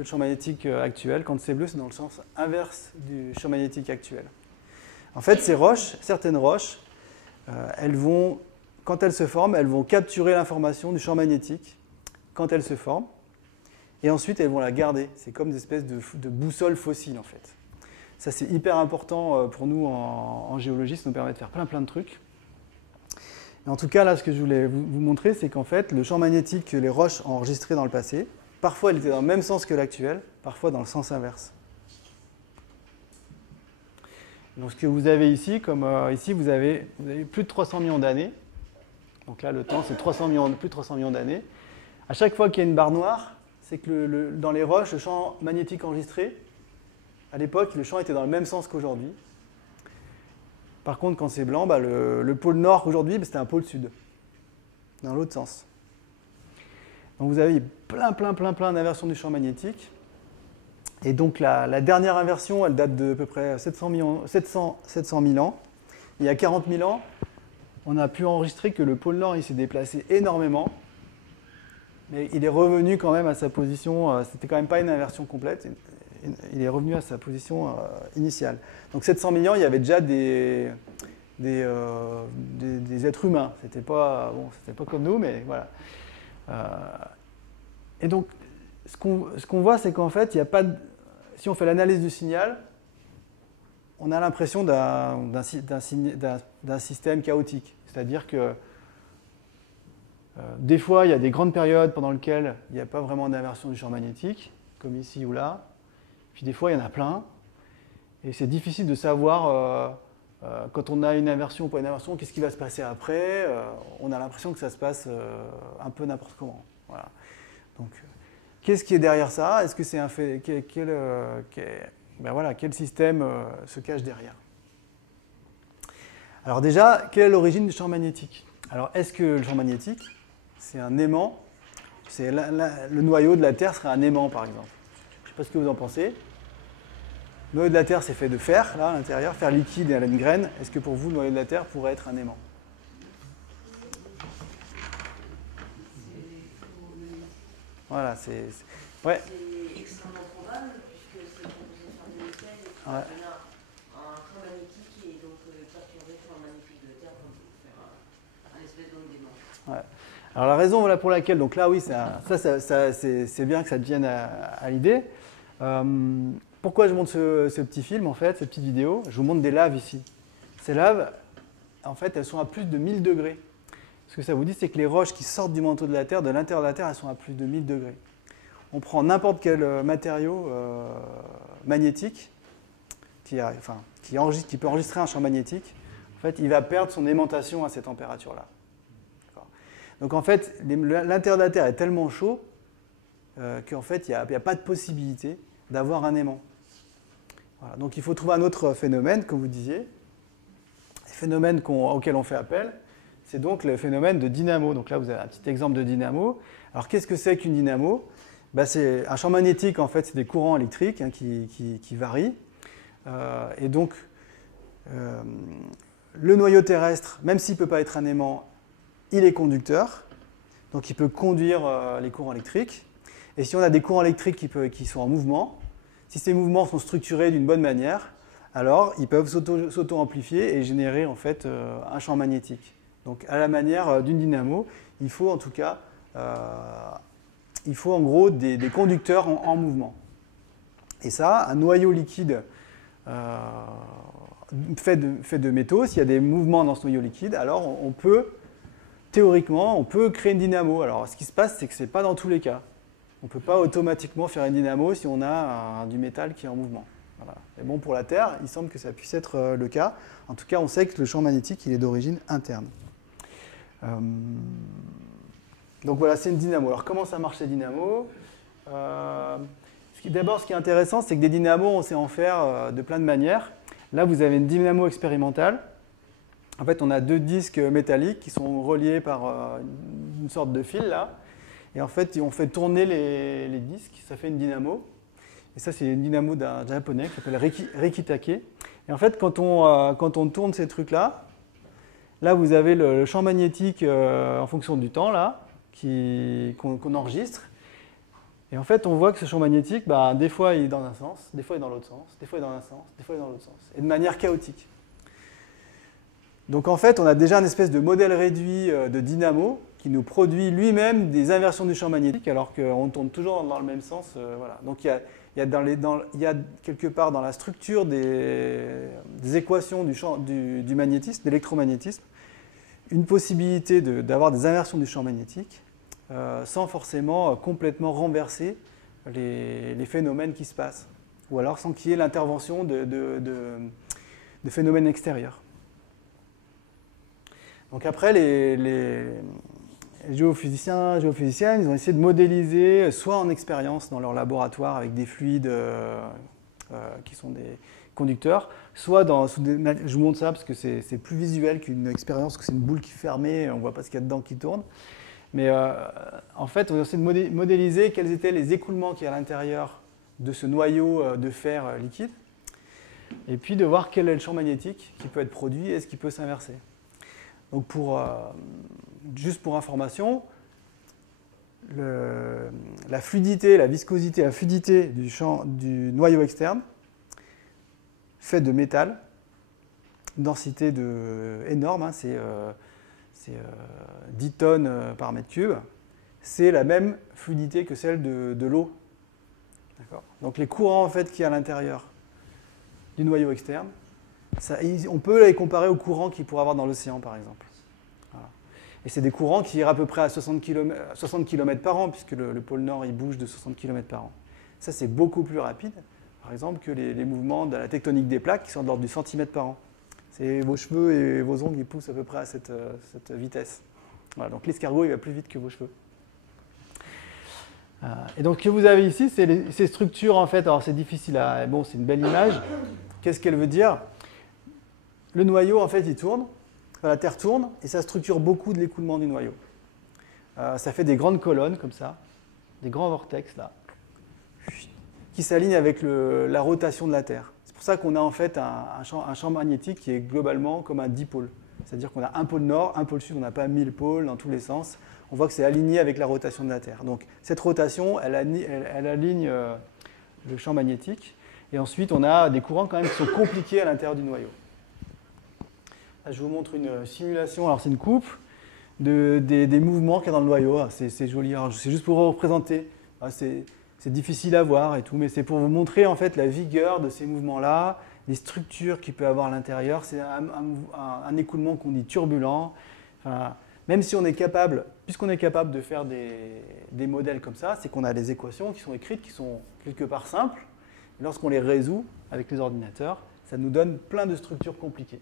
que le champ magnétique actuel. Quand c'est bleu, c'est dans le sens inverse du champ magnétique actuel. En fait, ces roches, certaines roches, quand elles se forment, elles vont capturer l'information du champ magnétique quand elles se forment, et ensuite elles vont la garder. C'est comme des espèces de boussoles fossiles, en fait. Ça, c'est hyper important pour nous en géologie, ça nous permet de faire plein de trucs. Et en tout cas, là, ce que je voulais vous montrer, c'est qu'en fait, le champ magnétique que les roches ont enregistré dans le passé, parfois, il était dans le même sens que l'actuel, parfois dans le sens inverse. Donc, ce que vous avez ici, ici, vous avez plus de 300 millions d'années. Donc là, le temps, c'est plus de 300 millions d'années. À chaque fois qu'il y a une barre noire, c'est que dans les roches, le champ magnétique enregistré, à l'époque, le champ était dans le même sens qu'aujourd'hui. Par contre, quand c'est blanc, le pôle nord aujourd'hui, c'était un pôle sud, dans l'autre sens. Donc vous avez plein d'inversions du champ magnétique. Et donc la dernière inversion, elle date de à peu près 700 000 ans. Il y a 40 000 ans, on a pu enregistrer que le pôle nord il s'est déplacé énormément, mais il est revenu quand même à sa position, c'était quand même pas une inversion complète, il est revenu à sa position initiale. Donc 700 000 ans, il y avait déjà des êtres humains, c'était pas comme nous, mais voilà. Et donc, ce qu'on voit, c'est qu'en fait, il y a pas si on fait l'analyse du signal, on a l'impression d'un système chaotique. C'est-à-dire que des fois, il y a des grandes périodes pendant lesquelles il n'y a pas vraiment d'inversion du champ magnétique, comme ici ou là. Puis des fois, il y en a plein. Et c'est difficile de savoir, quand on a une inversion ou pas une inversion, qu'est-ce qui va se passer après. On a l'impression que ça se passe un peu n'importe comment. Voilà. Donc, qu'est-ce qui est derrière ça? Est-ce que c'est un fait quel système se cache derrière? Alors déjà, quelle est l'origine du champ magnétique? Alors, est-ce que le champ magnétique, c'est un aimant? Le noyau de la Terre serait un aimant, par exemple. Je ne sais pas ce que vous en pensez. Le noyau de la Terre, c'est fait de fer, là, à l'intérieur, fer liquide et à la graine. Est-ce que pour vous, le noyau de la Terre pourrait être un aimant? Voilà, ouais. C'est extrêmement probable, puisque c'est composé de nickel, et puis Ouais. on a un champ magnétique qui est donc perturbé par le magnétique de la Terre pour faire un espèce d'onde d'aimant. Ouais. Alors la raison voilà, pour laquelle, donc là oui, c'est bien que ça devienne à l'idée. Pourquoi je montre ce petit film, en fait, cette petite vidéo? Je vous montre des laves ici. Ces laves, en fait, elles sont à plus de 1000 degrés. Ce que ça vous dit, c'est que les roches qui sortent du manteau de la Terre, de l'intérieur de la Terre, elles sont à plus de 1000 degrés. On prend n'importe quel matériau magnétique qui peut enregistrer un champ magnétique. En fait, il va perdre son aimantation à ces températures-là. Donc en fait, l'intérieur de la Terre est tellement chaud qu'en fait, il n'y a pas de possibilité d'avoir un aimant. Voilà. Donc il faut trouver un autre phénomène, comme vous disiez. Les phénomènes auxquels on fait appel, c'est donc le phénomène de dynamo. Donc là, vous avez un petit exemple de dynamo. Alors qu'est-ce que c'est qu'une dynamo? C'est un champ magnétique, en fait, c'est des courants électriques qui varient. Et donc, le noyau terrestre, même s'il ne peut pas être un aimant, il est conducteur. Donc il peut conduire les courants électriques. Et si on a des courants électriques qui sont en mouvement, si ces mouvements sont structurés d'une bonne manière, alors ils peuvent s'auto-amplifier et générer en fait un champ magnétique. Donc à la manière d'une dynamo, il faut en tout cas, en gros des conducteurs en mouvement. Et ça, un noyau liquide fait de métaux, s'il y a des mouvements dans ce noyau liquide, alors théoriquement, on peut créer une dynamo. Alors ce qui se passe, c'est que ce n'est pas dans tous les cas. On ne peut pas automatiquement faire une dynamo si on a du métal qui est en mouvement. Voilà. Et bon, pour la Terre, il semble que ça puisse être le cas. En tout cas, on sait que le champ magnétique il est d'origine interne. Donc voilà, c'est une dynamo. Alors comment ça marche ces dynamos? D'abord, ce qui est intéressant, c'est que des dynamos, on sait en faire de plein de manières. Là, vous avez une dynamo expérimentale. En fait, on a deux disques métalliques qui sont reliés par une sorte de fil là. Et en fait, on fait tourner les disques, ça fait une dynamo. Et ça, c'est une dynamo d'un japonais qui s'appelle Rikitake. Et en fait, quand on tourne ces trucs-là, là, vous avez le champ magnétique en fonction du temps, là, qu'on enregistre. Et en fait, on voit que ce champ magnétique, bah, des fois il est dans un sens, des fois il est dans l'autre sens, des fois il est dans un sens, des fois il est dans l'autre sens, et de manière chaotique. Donc en fait, on a déjà une espèce de modèle réduit de dynamo qui nous produit lui-même des inversions du champ magnétique alors qu'on tourne toujours dans le même sens. Voilà. Donc il y a quelque part dans la structure des équations du magnétisme, de l'électromagnétisme, une possibilité d'avoir des inversions du champ magnétique sans forcément complètement renverser les phénomènes qui se passent, ou alors sans qu'il y ait l'intervention de phénomènes extérieurs. Donc après, les géophysiciennes, ils ont essayé de modéliser, soit en expérience dans leur laboratoire avec des fluides qui sont des conducteurs, soit je vous montre ça parce que c'est plus visuel qu'une expérience, que c'est une boule qui est fermée, on ne voit pas ce qu'il y a dedans qui tourne. Mais en fait, on a essayé de modéliser quels étaient les écoulements qu'il y a à l'intérieur de ce noyau de fer liquide, et puis de voir quel est le champ magnétique qui peut être produit et est-ce qu'il peut s'inverser. Donc juste pour information, la fluidité, la viscosité, la fluidité du noyau externe, fait de métal, densité énorme, hein, c'est 10 tonnes par mètre cube, c'est la même fluidité que celle de l'eau. Donc les courants en fait, qu'il y a à l'intérieur du noyau externe, on peut les comparer aux courants qu'il pourrait avoir dans l'océan, par exemple. Voilà. Et c'est des courants qui iraient à peu près à 60 km par an, puisque le pôle Nord il bouge de 60 km par an. Ça, c'est beaucoup plus rapide, par exemple, que les mouvements de la tectonique des plaques, qui sont de l'ordre du centimètre par an. Vos cheveux et vos ongles ils poussent à peu près à cette vitesse. Voilà, donc l'escargot, il va plus vite que vos cheveux. Et donc, ce que vous avez ici, c'est ces structures, en fait. Alors, c'est difficile à... Bon, c'est une belle image. Qu'est-ce qu'elle veut dire? Le noyau, en fait, il tourne. La Terre tourne et ça structure beaucoup de l'écoulement du noyau. Ça fait des grandes colonnes, comme ça, des grands vortex, là, qui s'alignent avec la rotation de la Terre. C'est pour ça qu'on a, en fait, un champ magnétique qui est globalement comme un dipôle. C'est-à-dire qu'on a un pôle nord, un pôle sud, on n'a pas 1000 pôles dans tous les sens. On voit que c'est aligné avec la rotation de la Terre. Donc cette rotation, elle aligne le champ magnétique. Et ensuite, on a des courants quand même qui sont compliqués à l'intérieur du noyau. Là, je vous montre une simulation. Alors c'est une coupe des mouvements qu'il y a dans le noyau. C'est joli. C'est juste pour vous représenter. C'est difficile à voir et tout, mais c'est pour vous montrer en fait la vigueur de ces mouvements-là, les structures qu'il peut avoir à l'intérieur. C'est un écoulement qu'on dit turbulent. Enfin, même si on est capable, puisqu'on est capable de faire des modèles comme ça, c'est qu'on a des équations qui sont écrites, qui sont quelque part simples. Et lorsqu'on les résout avec les ordinateurs, ça nous donne plein de structures compliquées.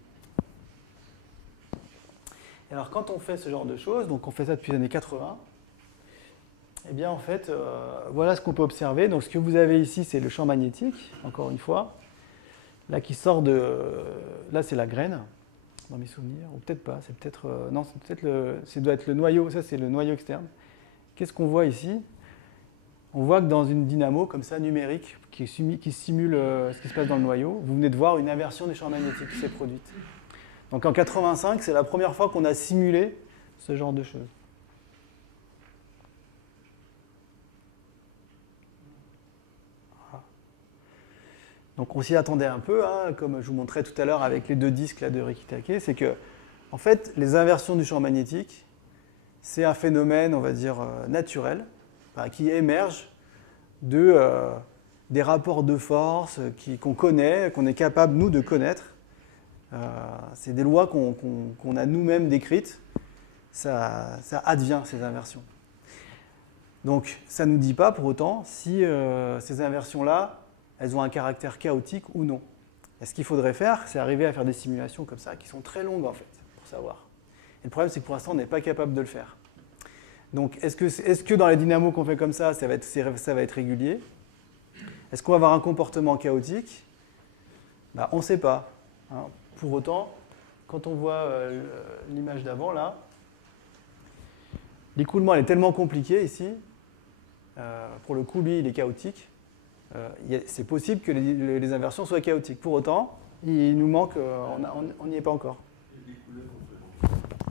Et alors quand on fait ce genre de choses, donc on fait ça depuis les années 80, eh bien en fait, voilà ce qu'on peut observer. Donc ce que vous avez ici, c'est le champ magnétique, encore une fois, là qui sort de... Là c'est la graine, dans mes souvenirs, ou peut-être pas, c'est peut-être... non, c'est peut-être ça doit être le noyau, ça c'est le noyau externe. Qu'est-ce qu'on voit ici? On voit que dans une dynamo comme ça, numérique, qui simule ce qui se passe dans le noyau, vous venez de voir une inversion des champs magnétiques qui s'est produite. Donc en 85, c'est la première fois qu'on a simulé ce genre de choses. Voilà. Donc on s'y attendait un peu, hein, comme je vous montrais tout à l'heure avec les deux disques là, de Rikitake, c'est que en fait, les inversions du champ magnétique, c'est un phénomène, on va dire, naturel, qui émerge des rapports de force qu'on connaît, qu'on est capable, nous, de connaître. C'est des lois qu'on a nous-mêmes décrites. Ça advient, ces inversions. Donc, ça ne nous dit pas, pour autant, si ces inversions-là, elles ont un caractère chaotique ou non. Et ce qu'il faudrait faire, c'est arriver à faire des simulations comme ça, qui sont très longues, en fait, pour savoir. Et le problème, c'est que pour l'instant, on n'est pas capable de le faire. Donc, est-ce que dans les dynamos qu'on fait comme ça va être régulier? Est-ce qu'on va avoir un comportement chaotique? On ne sait pas. Hein. Pour autant, quand on voit l'image d'avant, là, l'écoulement est tellement compliqué ici. Pour le coup, lui, il est chaotique. C'est possible que les inversions soient chaotiques. Pour autant, il nous manque, on n'y est pas encore.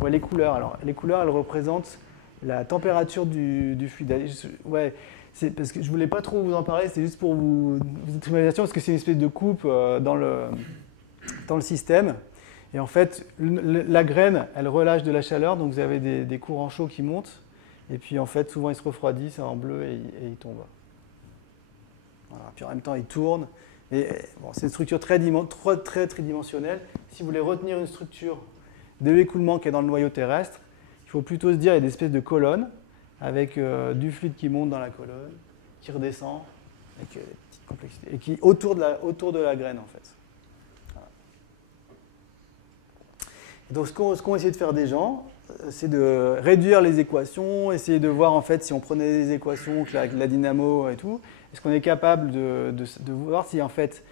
Ouais, les couleurs, elles représentent la température du fluide. Ouais, parce que je ne voulais pas trop vous en parler, c'est juste pour vous votre imagination, parce que c'est une espèce de coupe dans le système. Et en fait, la graine, elle relâche de la chaleur, donc vous avez des courants chauds qui montent. Et puis en fait, souvent, il se refroidit, c'est en bleu et il tombe. Voilà. Puis en même temps, il tourne. Et bon, c'est une structure très tridimensionnelle. Si vous voulez retenir une structure de l'écoulement qui est dans le noyau terrestre, il faut plutôt se dire qu'il y a des espèces de colonnes avec du fluide qui monte dans la colonne, qui redescend, avec des petites complexités, et qui autour de la graine en fait. Voilà. Donc ce qu'ont essayé de faire des gens, c'est de réduire les équations, essayer de voir en fait si on prenait les équations avec la dynamo et tout, est-ce qu'on est capable de voir si en fait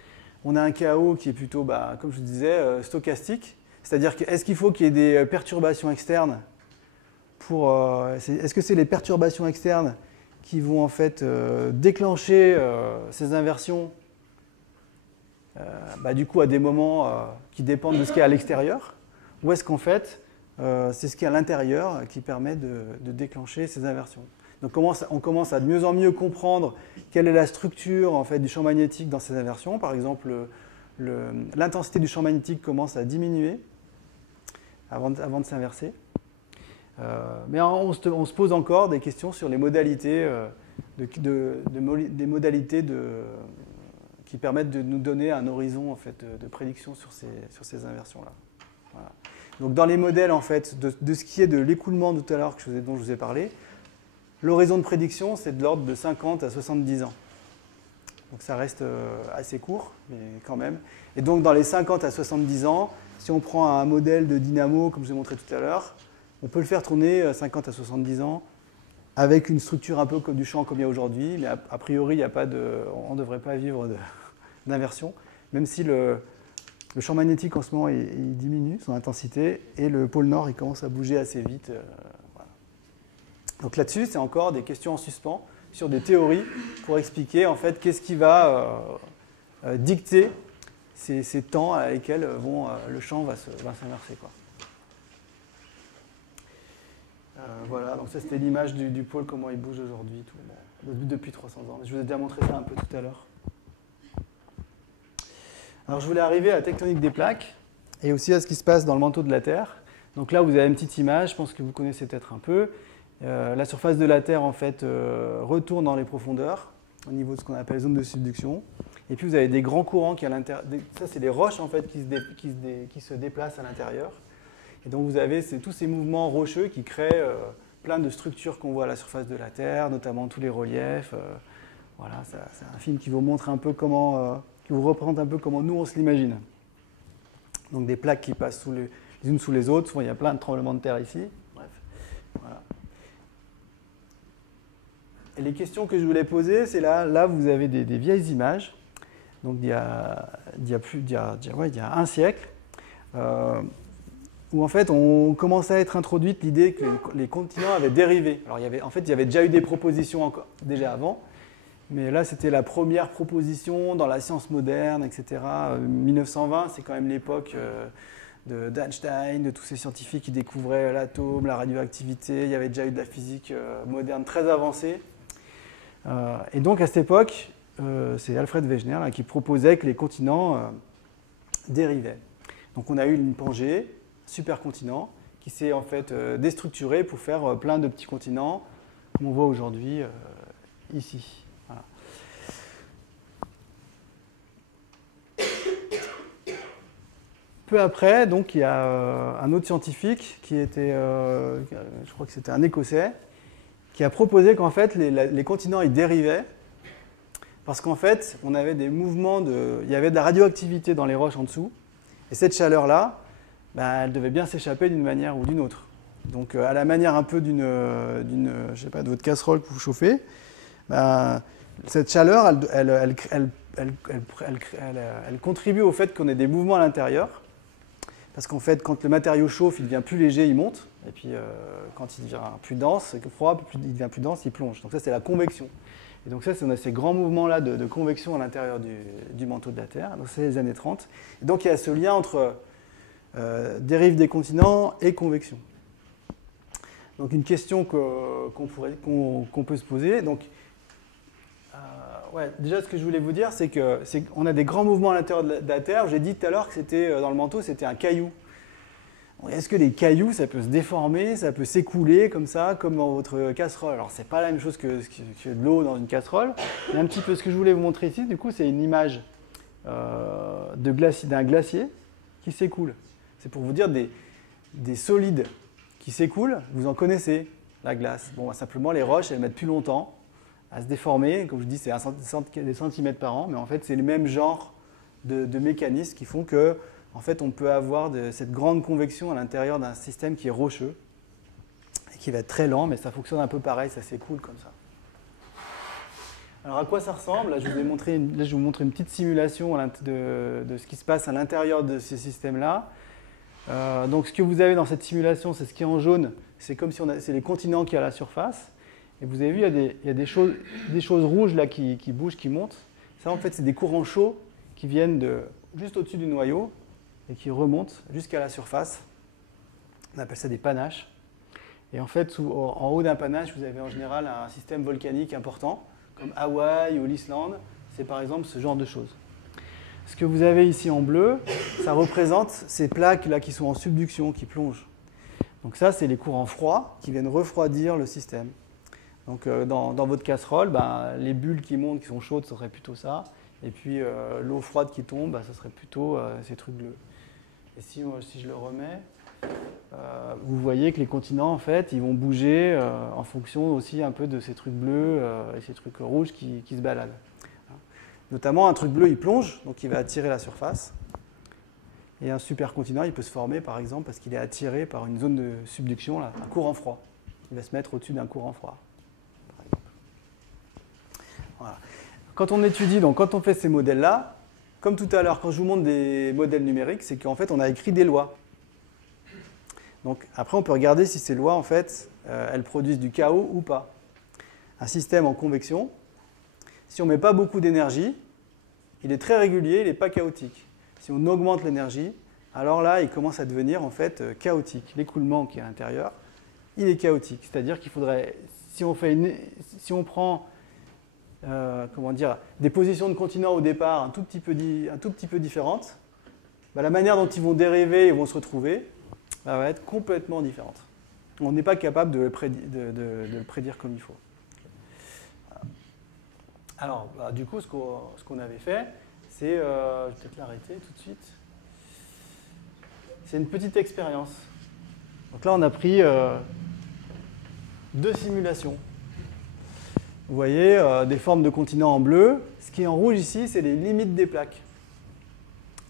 on a un chaos qui est plutôt, comme je vous disais, stochastique, c'est-à-dire est-ce qu'il faut qu'il y ait des perturbations externes est-ce que c'est les perturbations externes qui vont en fait déclencher ces inversions du coup à des moments qui dépendent de ce qui est à l'extérieur, ou est-ce qu'en fait c'est ce qui est à l'intérieur qui permet de déclencher ces inversions. Donc on commence à de mieux en mieux comprendre quelle est la structure en fait, du champ magnétique dans ces inversions. Par exemple, l'intensité du champ magnétique commence à diminuer avant de s'inverser. Mais on se pose encore des questions sur les modalités, qui permettent de nous donner un horizon en fait, de prédiction sur ces inversions-là. Voilà. Donc dans les modèles en fait, de ce qui est de l'écoulement tout à l'heure dont je vous ai parlé, l'horizon de prédiction c'est de l'ordre de 50 à 70 ans. Donc ça reste assez court, mais quand même. Et donc dans les 50 à 70 ans, si on prend un modèle de dynamo comme je vous ai montré tout à l'heure, on peut le faire tourner 50 à 70 ans avec une structure un peu comme du champ comme il y a aujourd'hui, mais a priori on ne devrait pas vivre d'inversion, même si le champ magnétique en ce moment il diminue son intensité et le pôle nord il commence à bouger assez vite. Voilà. Donc là-dessus, c'est encore des questions en suspens sur des théories pour expliquer en fait qu'est-ce qui va dicter ces temps à lesquels le champ va s'inverser, quoi. Voilà, donc ça c'était l'image du pôle, comment il bouge aujourd'hui, depuis 300 ans. Je vous ai déjà montré ça un peu tout à l'heure. Alors je voulais arriver à la tectonique des plaques et aussi à ce qui se passe dans le manteau de la Terre. Donc là vous avez une petite image, je pense que vous connaissez peut-être un peu. La surface de la Terre en fait retourne dans les profondeurs au niveau de ce qu'on appelle zone de subduction. Et puis vous avez des grands courants qui à l'intérieur. Ça c'est les roches en fait qui se déplacent à l'intérieur. Et donc vous avez tous ces mouvements rocheux qui créent plein de structures qu'on voit à la surface de la Terre, notamment tous les reliefs. Voilà, c'est un film qui vous montre un peu qui vous représente un peu comment nous on se l'imagine. Donc des plaques qui passent les unes sous les autres. Souvent il y a plein de tremblements de terre ici. Bref, voilà. Et les questions que je voulais poser, c'est là vous avez des vieilles images. Donc il y a un siècle. Où en fait on commençait à être introduite l'idée que les continents avaient dérivé. Alors il y avait déjà eu des propositions déjà avant, mais là c'était la première proposition dans la science moderne, etc. 1920, c'est quand même l'époque d'Einstein, de tous ces scientifiques qui découvraient l'atome, la radioactivité. Il y avait déjà eu de la physique moderne très avancée. Et donc à cette époque, c'est Alfred Wegener là, qui proposait que les continents dérivaient. Donc on a eu une Pangée, supercontinent, qui s'est en fait déstructuré pour faire plein de petits continents, comme on voit aujourd'hui ici. Voilà. Peu après, donc, il y a un autre scientifique qui était, je crois que c'était un Écossais, qui a proposé qu'en fait les continents ils dérivaient parce qu'en fait on avait des mouvements il y avait de la radioactivité dans les roches en dessous, et cette chaleur-là, elle devait bien s'échapper d'une manière ou d'une autre. Donc à la manière un peu je sais pas, de votre casserole que vous chauffez, cette chaleur, elle contribue au fait qu'on ait des mouvements à l'intérieur. Parce qu'en fait, quand le matériau chauffe, il devient plus léger, il monte. Et puis quand il devient plus dense, froid, il devient plus dense, il plonge. Donc ça, c'est la convection. Et donc ça, on a ces grands mouvements-là de convection à l'intérieur du manteau de la Terre. Donc c'est les années 30. Et donc il y a ce lien entre dérive des continents et convection. Donc une question qu'on peut se poser. Donc Ouais, déjà, ce que je voulais vous dire, c'est qu'on a des grands mouvements à l'intérieur de la Terre. J'ai dit tout à l'heure que c'était dans le manteau, c'était un caillou. Est-ce que les cailloux, ça peut se déformer, ça peut s'écouler comme ça, comme dans votre casserole? Alors, c'est pas la même chose que de l'eau dans une casserole. Mais un petit peu ce que je voulais vous montrer ici, du coup, c'est une image d'un glacier qui s'écoule. C'est pour vous dire des solides qui s'écoulent. Vous en connaissez, la glace. Bon, simplement, les roches, elles mettent plus longtemps à se déformer. Comme je dis, c'est des centimètres par an, mais en fait, c'est le même genre de mécanismes qui font que en fait, on peut avoir cette grande convection à l'intérieur d'un système qui est rocheux et qui va être très lent, mais ça fonctionne un peu pareil, ça s'écoule comme ça. Alors, à quoi ça ressemble? Là, je vais vous montrer une petite simulation de ce qui se passe à l'intérieur de ces systèmes-là. Donc, ce que vous avez dans cette simulation, c'est ce qui est en jaune, c'est comme si c'est les continents qui sont à la surface. Et vous avez vu, il y a des choses rouges là qui bougent, qui montent. Ça, en fait, c'est des courants chauds qui viennent juste au-dessus du noyau et qui remontent jusqu'à la surface. On appelle ça des panaches. Et en fait, en haut d'un panache, vous avez en général un système volcanique important, comme Hawaï ou l'Islande. C'est par exemple ce genre de choses. Ce que vous avez ici en bleu, ça représente ces plaques-là qui sont en subduction, qui plongent. Donc ça, c'est les courants froids qui viennent refroidir le système. Donc dans votre casserole, les bulles qui montent, qui sont chaudes, ce serait plutôt ça. Et puis l'eau froide qui tombe, ce serait plutôt ces trucs bleus. Et si je le remets, vous voyez que les continents, en fait, ils vont bouger en fonction aussi un peu de ces trucs bleus et ces trucs rouges qui se baladent. Notamment, un truc bleu, il plonge, donc il va attirer la surface. Et un supercontinent, il peut se former, par exemple, parce qu'il est attiré par une zone de subduction, là, un courant froid. Il va se mettre au-dessus d'un courant froid, par exemple. Voilà. Quand on étudie, donc quand on fait ces modèles-là, comme tout à l'heure, quand je vous montre des modèles numériques, c'est qu'en fait, on a écrit des lois. Donc après, on peut regarder si ces lois, en fait, elles produisent du chaos ou pas. Un système en convection, si on ne met pas beaucoup d'énergie, il est très régulier, il n'est pas chaotique. Si on augmente l'énergie, alors là, il commence à devenir en fait chaotique. L'écoulement qui est à l'intérieur, il est chaotique. C'est-à-dire qu'il faudrait, si on prend des positions de continents au départ un tout petit peu différentes, la manière dont ils vont dériver et vont se retrouver va être complètement différente. On n'est pas capable de le prédire comme il faut. Alors, du coup, ce qu'on avait fait, c'est, je vais peut-être l'arrêter tout de suite, c'est une petite expérience. Donc là, on a pris 2 simulations. Vous voyez des formes de continents en bleu. Ce qui est en rouge ici, c'est les limites des plaques.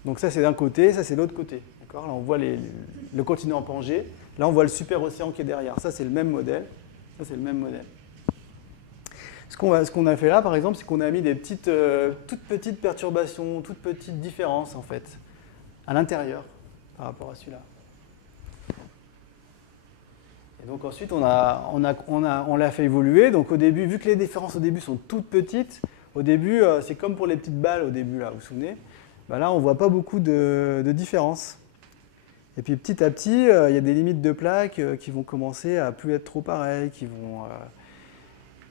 Donc ça, c'est d'un côté, ça, c'est de l'autre côté. Là, on voit le continent Pangée. Là, on voit le super-océan qui est derrière. Ça, c'est le même modèle. Ça, c'est le même modèle. Ce qu'on a fait là, par exemple, c'est qu'on a mis des toutes petites perturbations, toutes petites différences, en fait, à l'intérieur par rapport à celui-là. Et donc ensuite, on l'a fait évoluer. Donc au début, vu que les différences au début sont toutes petites, au début, c'est comme pour les petites balles au début, là, vous vous souvenez? Là, on ne voit pas beaucoup de différences. Et puis petit à petit, il y a des limites de plaques qui vont commencer à plus être trop pareilles,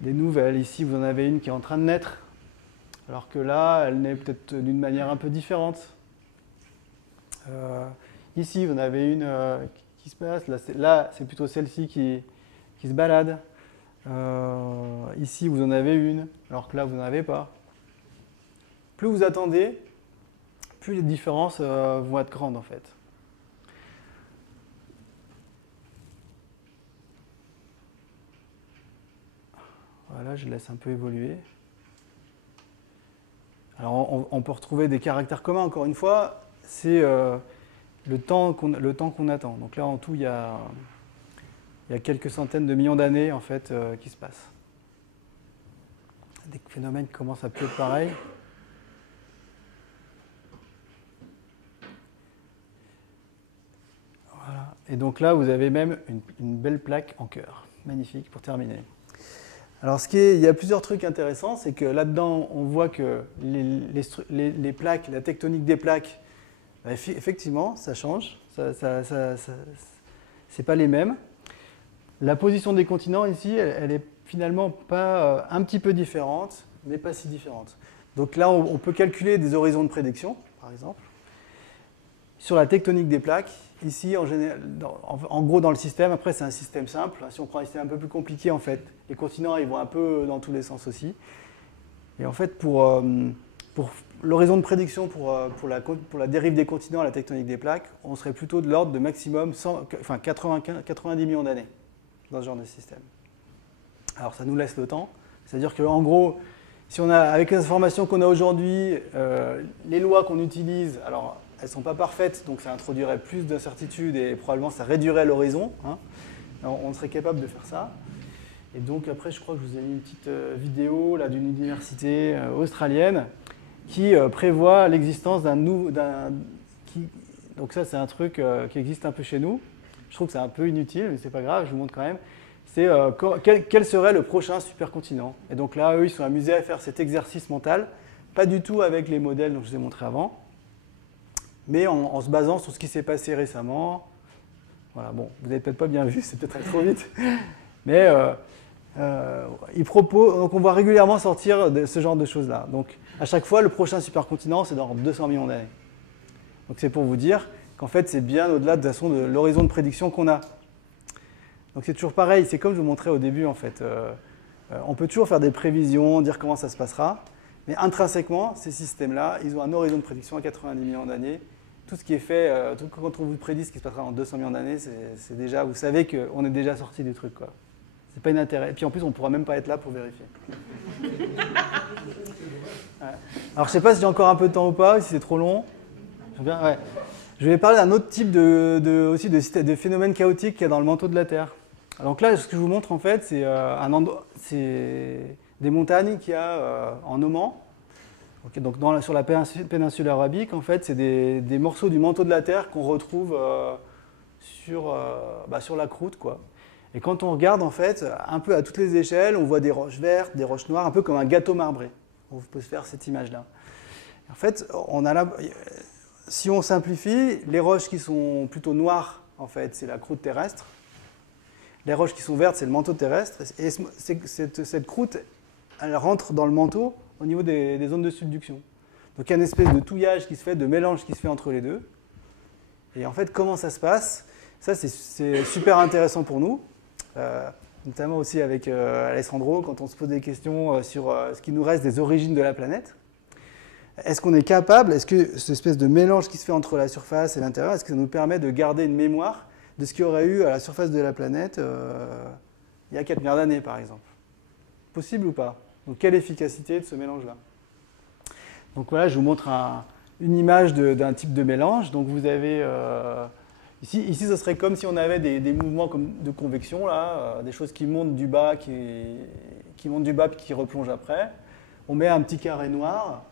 des nouvelles. Ici, vous en avez une qui est en train de naître, alors que là, elle naît peut-être d'une manière un peu différente. Ici, vous en avez une qui se passe. Là, c'est plutôt celle-ci qui se balade. Ici, vous en avez une, alors que là, vous n'en avez pas. Plus vous attendez, plus les différences vont être grandes, en fait. Voilà, je laisse un peu évoluer. Alors, on peut retrouver des caractères communs, encore une fois, c'est le temps qu'on attend. Donc là, en tout, il y a quelques centaines de millions d'années, en fait, qui se passent. Des phénomènes qui commencent à plus être pareils. Voilà. Et donc là, vous avez même une belle plaque en cœur. Magnifique, pour terminer. Alors, il y a plusieurs trucs intéressants, c'est que là-dedans, on voit que les plaques, la tectonique des plaques, effectivement, ça change, c'est pas les mêmes. La position des continents ici, elle est finalement pas un petit peu différente, mais pas si différentes. Donc là, on peut calculer des horizons de prédiction, par exemple. Sur la tectonique des plaques, ici, en gros, dans le système, après, c'est un système simple. Si on prend un système un peu plus compliqué, en fait, les continents, ils vont un peu dans tous les sens aussi. Et en fait, pour l'horizon de prédiction pour la dérive des continents à la tectonique des plaques, on serait plutôt de l'ordre de maximum 90 millions d'années dans ce genre de système. Alors, ça nous laisse le temps. C'est-à-dire qu'en gros, si on a, avec les informations qu'on a aujourd'hui, les lois qu'on utilise, alors elles ne sont pas parfaites, donc ça introduirait plus d'incertitudes et probablement ça réduirait l'horizon. Hein. On serait capable de faire ça. Et donc après, je crois que je vous ai mis une petite vidéo là, d'une université australienne qui prévoit l'existence donc ça, c'est un truc qui existe un peu chez nous. Je trouve que c'est un peu inutile, mais c'est pas grave, je vous montre quand même. C'est quel serait le prochain supercontinent. Et donc là, eux, ils sont amusés à faire cet exercice mental, pas du tout avec les modèles dont je vous ai montré avant, mais en se basant sur ce qui s'est passé récemment. Voilà, bon, vous n'avez peut-être pas bien vu, c'est peut-être allé trop vite, mais ils proposent, donc on voit régulièrement sortir de ce genre de choses-là. Donc à chaque fois, le prochain supercontinent, c'est dans 200 millions d'années. Donc c'est pour vous dire qu'en fait, c'est bien au-delà de l'horizon de prédiction qu'on a. Donc c'est toujours pareil, c'est comme je vous montrais au début en fait. On peut toujours faire des prévisions, dire comment ça se passera, mais intrinsèquement, ces systèmes-là, ils ont un horizon de prédiction à 90 millions d'années. Tout ce qui est fait, quand on vous prédit ce qui se passera dans 200 millions d'années, c'est déjà, vous savez qu'on est déjà sorti du truc, quoi. C'est pas inintéressant. Et puis en plus, on ne pourra même pas être là pour vérifier. Ouais. Alors je ne sais pas si j'ai encore un peu de temps ou pas, si c'est trop long. Ouais. Je vais parler d'un autre type aussi de phénomène chaotique qu'il y a dans le manteau de la Terre. Donc là, ce que je vous montre en fait, c'est des montagnes qu'il y a en Oman. Okay, donc sur la péninsule arabique, en fait, c'est des morceaux du manteau de la Terre qu'on retrouve sur la croûte, quoi. Et quand on regarde, en fait, un peu à toutes les échelles, on voit des roches vertes, des roches noires, un peu comme un gâteau marbré. On peut se faire cette image-là. En fait, si on simplifie, les roches qui sont plutôt noires, en fait, c'est la croûte terrestre. Les roches qui sont vertes, c'est le manteau terrestre. Et cette croûte, elle rentre dans le manteau au niveau des zones de subduction. Donc il y a une espèce de touillage qui se fait, de mélange qui se fait entre les deux. Et en fait, comment ça se passe? Ça, c'est super intéressant pour nous, notamment aussi avec Alessandro, quand on se pose des questions sur ce qui nous reste des origines de la planète. Est-ce qu'on est capable, est-ce que cette espèce de mélange qui se fait entre la surface et l'intérieur, est-ce que ça nous permet de garder une mémoire de ce qu'il y aurait eu à la surface de la planète il y a 4 milliards d'années, par exemple? Possible ou pas? Donc, quelle efficacité de ce mélange-là? Donc voilà, je vous montre une image d'un type de mélange. Donc vous avez ici, ce serait comme si on avait des mouvements de convection, là, des choses qui montent du bas, qui montent du bas puis qui replongent après. On met un petit carré noir,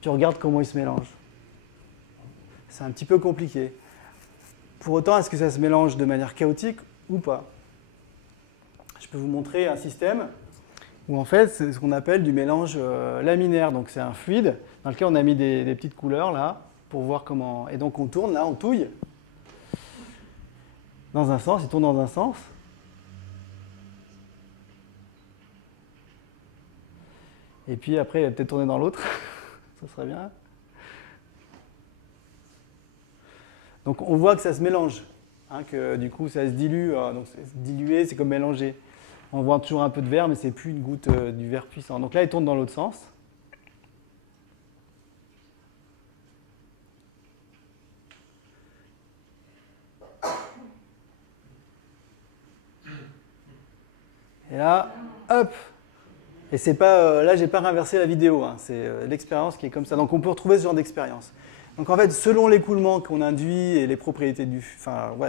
puis on regarde comment ils se mélangent. C'est un petit peu compliqué. Pour autant, est-ce que ça se mélange de manière chaotique ou pas? Je peux vous montrer un système où en fait, c'est ce qu'on appelle du mélange laminaire. Donc c'est un fluide dans lequel on a mis des petites couleurs là pour voir comment. Et donc on tourne là, on touille dans un sens, il tourne dans un sens. Et puis après, il va peut-être tourner dans l'autre. Ça serait bien. Donc on voit que ça se mélange, hein, que du coup ça se dilue. Donc diluer, c'est comme mélanger. On voit toujours un peu de verre, mais c'est plus une goutte du verre puissant. Donc là, il tourne dans l'autre sens. Et là, hop. Et c'est pas, là, j'ai pas inversé la vidéo. Hein, c'est l'expérience qui est comme ça. Donc on peut retrouver ce genre d'expérience. Donc en fait, selon l'écoulement qu'on induit et les propriétés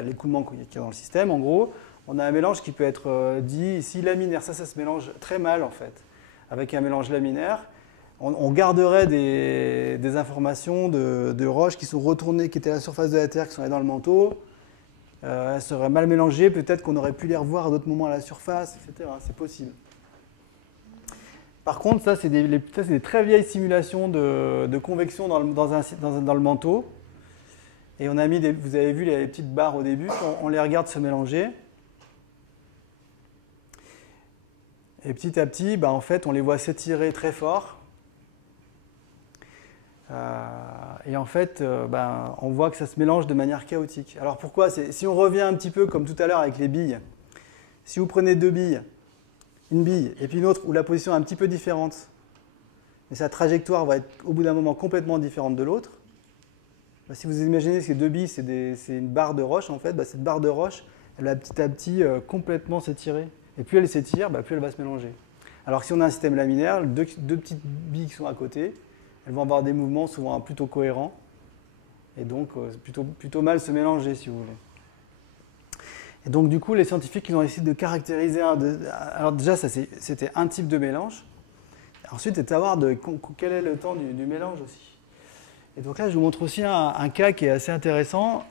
l'écoulement qu'il y a dans le système, en gros, on a un mélange qui peut être dit ici laminaire. Ça se mélange très mal en fait. Avec un mélange laminaire, on garderait des informations de roches qui sont retournées, qui étaient à la surface de la Terre, qui sont allées dans le manteau. Elles seraient mal mélangées. Peut-être qu'on aurait pu les revoir à d'autres moments à la surface, etc. C'est possible. Par contre, ça, c'est des très vieilles simulations de convection dans le manteau. Et on a mis, vous avez vu les petites barres au début, on les regarde se mélanger. Et petit à petit, en fait, on les voit s'étirer très fort. Et en fait, on voit que ça se mélange de manière chaotique. Alors pourquoi? Si on revient un petit peu comme tout à l'heure avec les billes, si vous prenez deux billes, une bille et puis une autre où la position est un petit peu différente, mais sa trajectoire va être au bout d'un moment complètement différente de l'autre, si vous imaginez que ces deux billes, c'est une barre de roche, en fait, cette barre de roche, elle va petit à petit complètement s'étirer. Et plus elle s'étire, plus elle va se mélanger. Alors que si on a un système laminaire, deux petites billes qui sont à côté, elles vont avoir des mouvements souvent plutôt cohérents, et donc plutôt mal se mélanger, si vous voulez. Et donc du coup, les scientifiques ils ont essayé de caractériser alors déjà, c'était un type de mélange. Ensuite, c'est de savoir quel est le temps du mélange aussi. Et donc là, je vous montre aussi un cas qui est assez intéressant.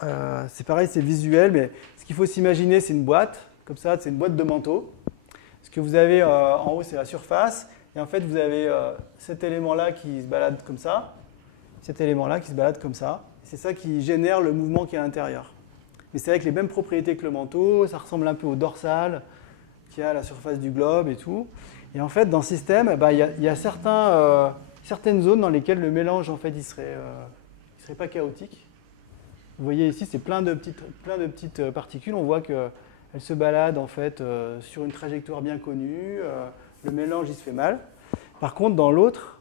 C'est pareil, c'est visuel, mais ce qu'il faut s'imaginer, c'est une boîte, comme ça, c'est une boîte de manteau. Ce que vous avez en haut, c'est la surface. Et en fait, vous avez cet élément-là qui se balade comme ça, cet élément-là qui se balade comme ça. C'est ça qui génère le mouvement qui est à l'intérieur. Mais c'est avec les mêmes propriétés que le manteau, ça ressemble un peu au dorsal, qui a à la surface du globe et tout. Et en fait, dans ce système, il y a certaines zones dans lesquelles le mélange, en fait, il serait pas chaotique. Vous voyez ici, c'est plein de petites particules. On voit qu'elles se baladent, en fait, sur une trajectoire bien connue. Le mélange, il se fait mal. Par contre, dans l'autre,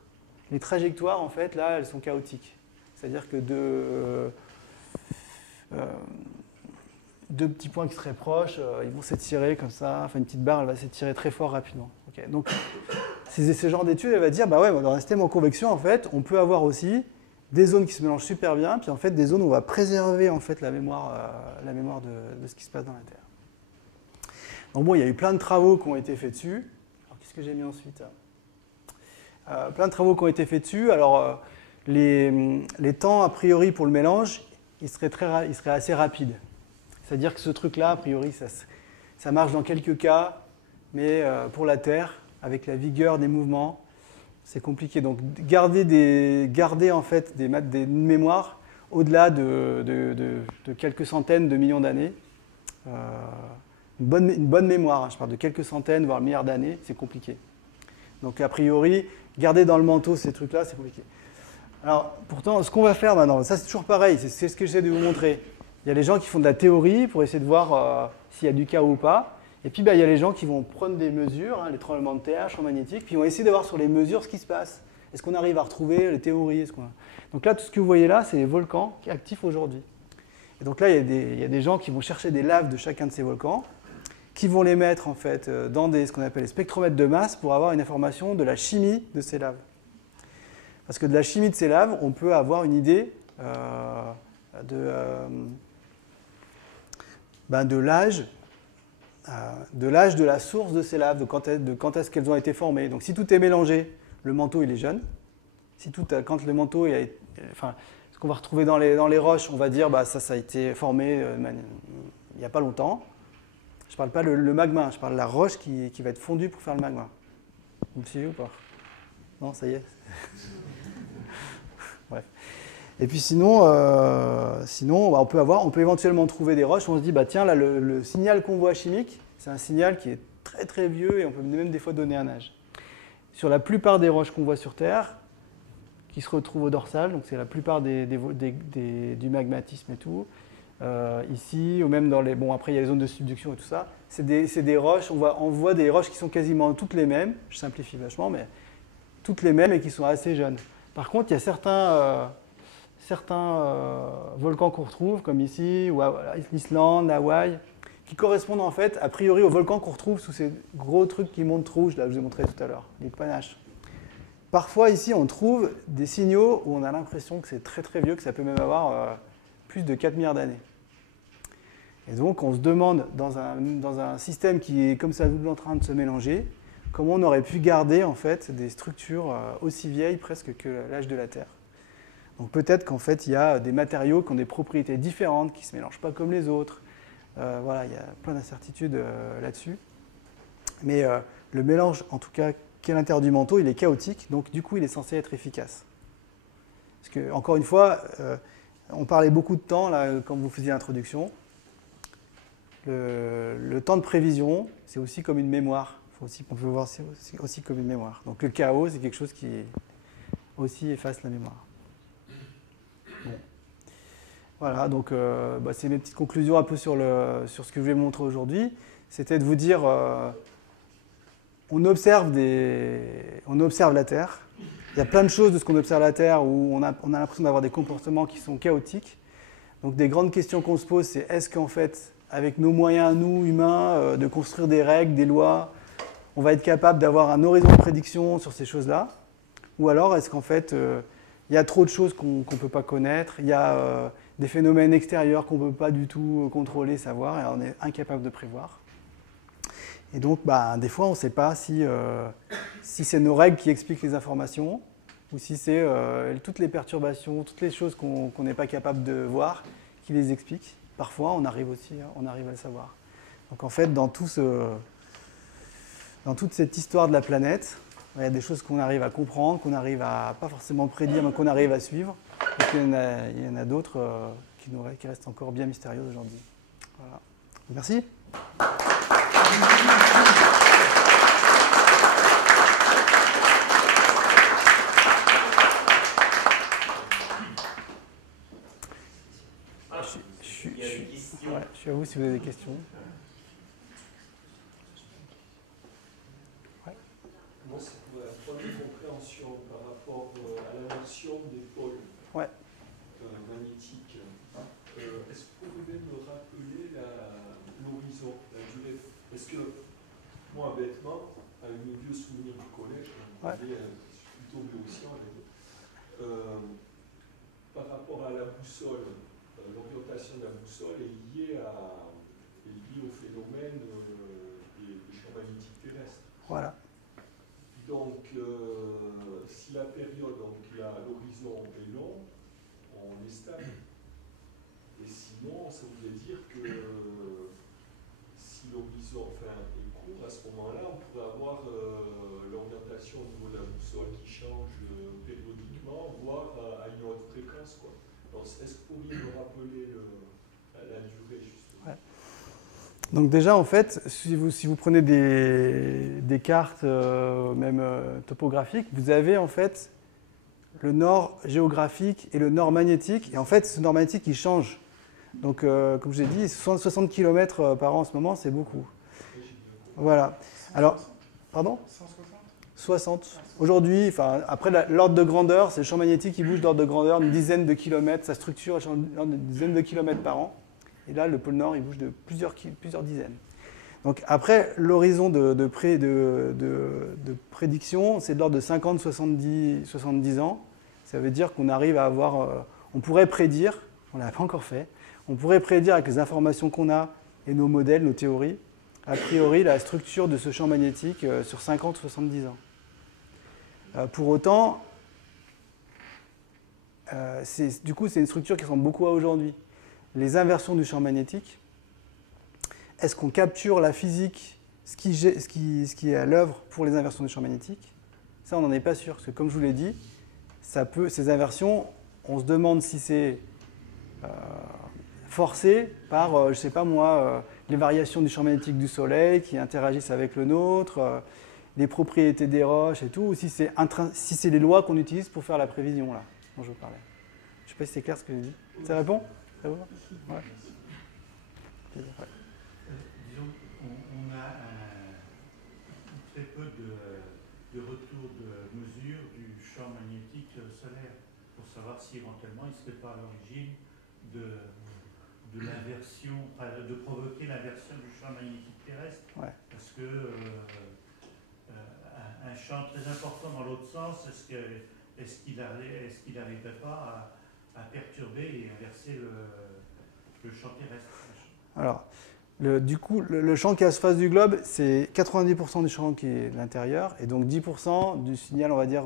les trajectoires, en fait, là, elles sont chaotiques. C'est-à-dire que deux petits points qui seraient proches, ils vont s'étirer comme ça. Enfin, une petite barre, elle va s'étirer très fort rapidement. Okay. Donc, ce genre d'étude, elle va dire, dans un système en convection, en fait, on peut avoir aussi des zones qui se mélangent super bien, puis en fait, des zones où on va préserver en fait, la mémoire de ce qui se passe dans la Terre. Donc bon, il y a eu plein de travaux qui ont été faits dessus. Alors, qu'est-ce que j'ai mis ensuite? Plein de travaux qui ont été faits dessus. Alors, les temps, a priori, pour le mélange, ils seraient assez rapides. C'est-à-dire que ce truc-là, a priori, ça marche dans quelques cas, mais pour la Terre, avec la vigueur des mouvements, c'est compliqué. Donc, garder en fait des mémoires au-delà de quelques centaines de millions d'années, une bonne mémoire, je parle de quelques centaines, voire milliards d'années, c'est compliqué. Donc, a priori, garder dans le manteau ces trucs-là, c'est compliqué. Alors, pourtant, ce qu'on va faire maintenant, ça c'est toujours pareil, c'est ce que j'essaie de vous montrer. Il y a les gens qui font de la théorie pour essayer de voir s'il y a du chaos ou pas. Et puis, il y a les gens qui vont prendre des mesures, les tremblements de terre, champs magnétiques, puis ils vont essayer de voir sur les mesures ce qui se passe. Est-ce qu'on arrive à retrouver les théories? Donc là, tout ce que vous voyez là, c'est les volcans actifs aujourd'hui. Et donc là, il y a des gens qui vont chercher des laves de chacun de ces volcans, qui vont les mettre en fait dans ce qu'on appelle les spectromètres de masse pour avoir une information de la chimie de ces laves. Parce que de la chimie de ces laves, on peut avoir une idée de l'âge de la source de ces laves, de quand est-ce qu'elles ont été formées. Donc si tout est mélangé, le manteau il est jeune. Quand le manteau ce qu'on va retrouver dans les roches, on va dire ça a été formé il n'y a pas longtemps. Je ne parle pas le magma, je parle de la roche qui va être fondue pour faire le magma. Vous me suivez ou pas? Non, ça y est. Bref. Et puis sinon on peut éventuellement trouver des roches où on se dit, tiens, là, le signal qu'on voit chimique, c'est un signal qui est très très vieux et on peut même des fois donner un âge. Sur la plupart des roches qu'on voit sur Terre, qui se retrouvent au dorsal, donc c'est la plupart du magmatisme et tout, ici, ou même dans les... Bon, après, il y a les zones de subduction et tout ça. C'est des roches, on voit des roches qui sont quasiment toutes les mêmes, je simplifie vachement, mais toutes les mêmes et qui sont assez jeunes. Par contre, il y a certains volcans qu'on retrouve, comme ici, ou l'Islande, Hawaï, qui correspondent en fait, a priori, aux volcans qu'on retrouve sous ces gros trucs qui montent rouges, là, je vous ai montré tout à l'heure, les panaches. Parfois, ici, on trouve des signaux où on a l'impression que c'est très très vieux, que ça peut même avoir plus de 4 milliards d'années. Et donc, on se demande, dans un système qui est comme ça, tout en train de se mélanger, comment on aurait pu garder en fait, des structures aussi vieilles presque que l'âge de la Terre. Donc peut-être qu'en fait, il y a des matériaux qui ont des propriétés différentes, qui ne se mélangent pas comme les autres. Voilà, il y a plein d'incertitudes là-dessus. Mais le mélange, en tout cas, qui est à l'intérieur du manteau, il est chaotique, donc du coup, il est censé être efficace. Parce que, encore une fois, on parlait beaucoup de temps, là, quand vous faisiez l'introduction. Le temps de prévision, c'est aussi comme une mémoire. Il On peut voir aussi comme une mémoire. Donc le chaos, c'est quelque chose qui aussi efface la mémoire. Bon. Voilà, donc c'est mes petites conclusions un peu sur ce que je vais montrer aujourd'hui. C'était de vous dire, on observe la Terre. Il y a plein de choses de ce qu'on observe la Terre où on a l'impression d'avoir des comportements qui sont chaotiques. Donc des grandes questions qu'on se pose, c'est est-ce qu'en fait, avec nos moyens, nous, humains, de construire des règles, des lois, on va être capable d'avoir un horizon de prédiction sur ces choses-là? Ou alors est-ce qu'en fait, il y a trop de choses qu'on ne peut pas connaître, il y a des phénomènes extérieurs qu'on ne peut pas du tout contrôler, savoir, et on est incapable de prévoir. Et donc, des fois, on ne sait pas si c'est nos règles qui expliquent les informations, ou si c'est toutes les perturbations, toutes les choses qu'on n'est pas capable de voir qui les expliquent. Parfois, on arrive à le savoir. Donc en fait, dans toute cette histoire de la planète, il y a des choses qu'on arrive à comprendre, qu'on arrive à pas forcément prédire, mais qu'on arrive à suivre. Et puis, il y en a d'autres qui restent encore bien mystérieuses aujourd'hui. Voilà. Merci. Je suis à vous si vous avez des questions. Ouais. Moi, c'est pour un point de compréhension par rapport à l'inversion des pôles magnétiques. Est-ce que vous pouvez me rappeler l'horizon, la durée? Parce que moi, bêtement, avec mes vieux souvenirs du collège, je suis plutôt béotien, par rapport à la boussole, l'orientation de la boussole est liée au phénomène des champs magnétiques terrestres. Voilà. Donc, si la période, donc l'horizon est long, on est stable. Et sinon, ça voudrait dire que si l'horizon est court, à ce moment-là, on pourrait avoir l'orientation au niveau de la boussole qui change périodiquement, voire à une haute fréquence, quoi. Alors, est-ce que vous pourriez me rappeler la durée, justement? Ouais. Donc déjà, en fait, si vous prenez des cartes, même topographiques, vous avez en fait le nord géographique et le nord magnétique. Et en fait, ce nord magnétique, il change. Donc, comme je l'ai dit, 60 km par an en ce moment, c'est beaucoup. Voilà. Alors, pardon ? 60. Aujourd'hui, après l'ordre de grandeur, c'est le champ magnétique qui bouge d'ordre de grandeur, une dizaine de kilomètres, sa structure change d'une dizaine de kilomètres par an. Et là, le pôle Nord, il bouge de plusieurs dizaines. Donc après, l'horizon de prédiction, c'est de l'ordre de 50-70 ans. Ça veut dire qu'on arrive à avoir... on pourrait prédire, on ne l'a pas encore fait, on pourrait prédire avec les informations qu'on a et nos modèles, nos théories, a priori, la structure de ce champ magnétique sur 50-70 ans. Pour autant, du coup, c'est une structure qui ressemble beaucoup à aujourd'hui. Les inversions du champ magnétique, est-ce qu'on capture la physique, ce qui est à l'œuvre pour les inversions du champ magnétique? Ça, on n'en est pas sûr, parce que comme je vous l'ai dit, ces inversions, on se demande si c'est forcé par, je ne sais pas moi, les variations du champ magnétique du Soleil qui interagissent avec le nôtre, les propriétés des roches et tout, ou si c'est les lois qu'on utilise pour faire la prévision, là, dont je parlais. Je ne sais pas si c'est clair ce que j'ai dit. Ça répond? Ça vous va? Ouais. Disons qu'on a très peu de retour de mesure du champ magnétique solaire pour savoir si éventuellement il ne serait pas à l'origine de l'inversion, de provoquer l'inversion du champ magnétique terrestre. Ouais. Parce que un champ très important dans l'autre sens, est-ce qu'il n'arriverait pas à perturber et inverser le champ terrestre? Alors, du coup, le champ qui est à la surface du globe, c'est 90% du champ qui est de l'intérieur, et donc 10% du signal, on va dire,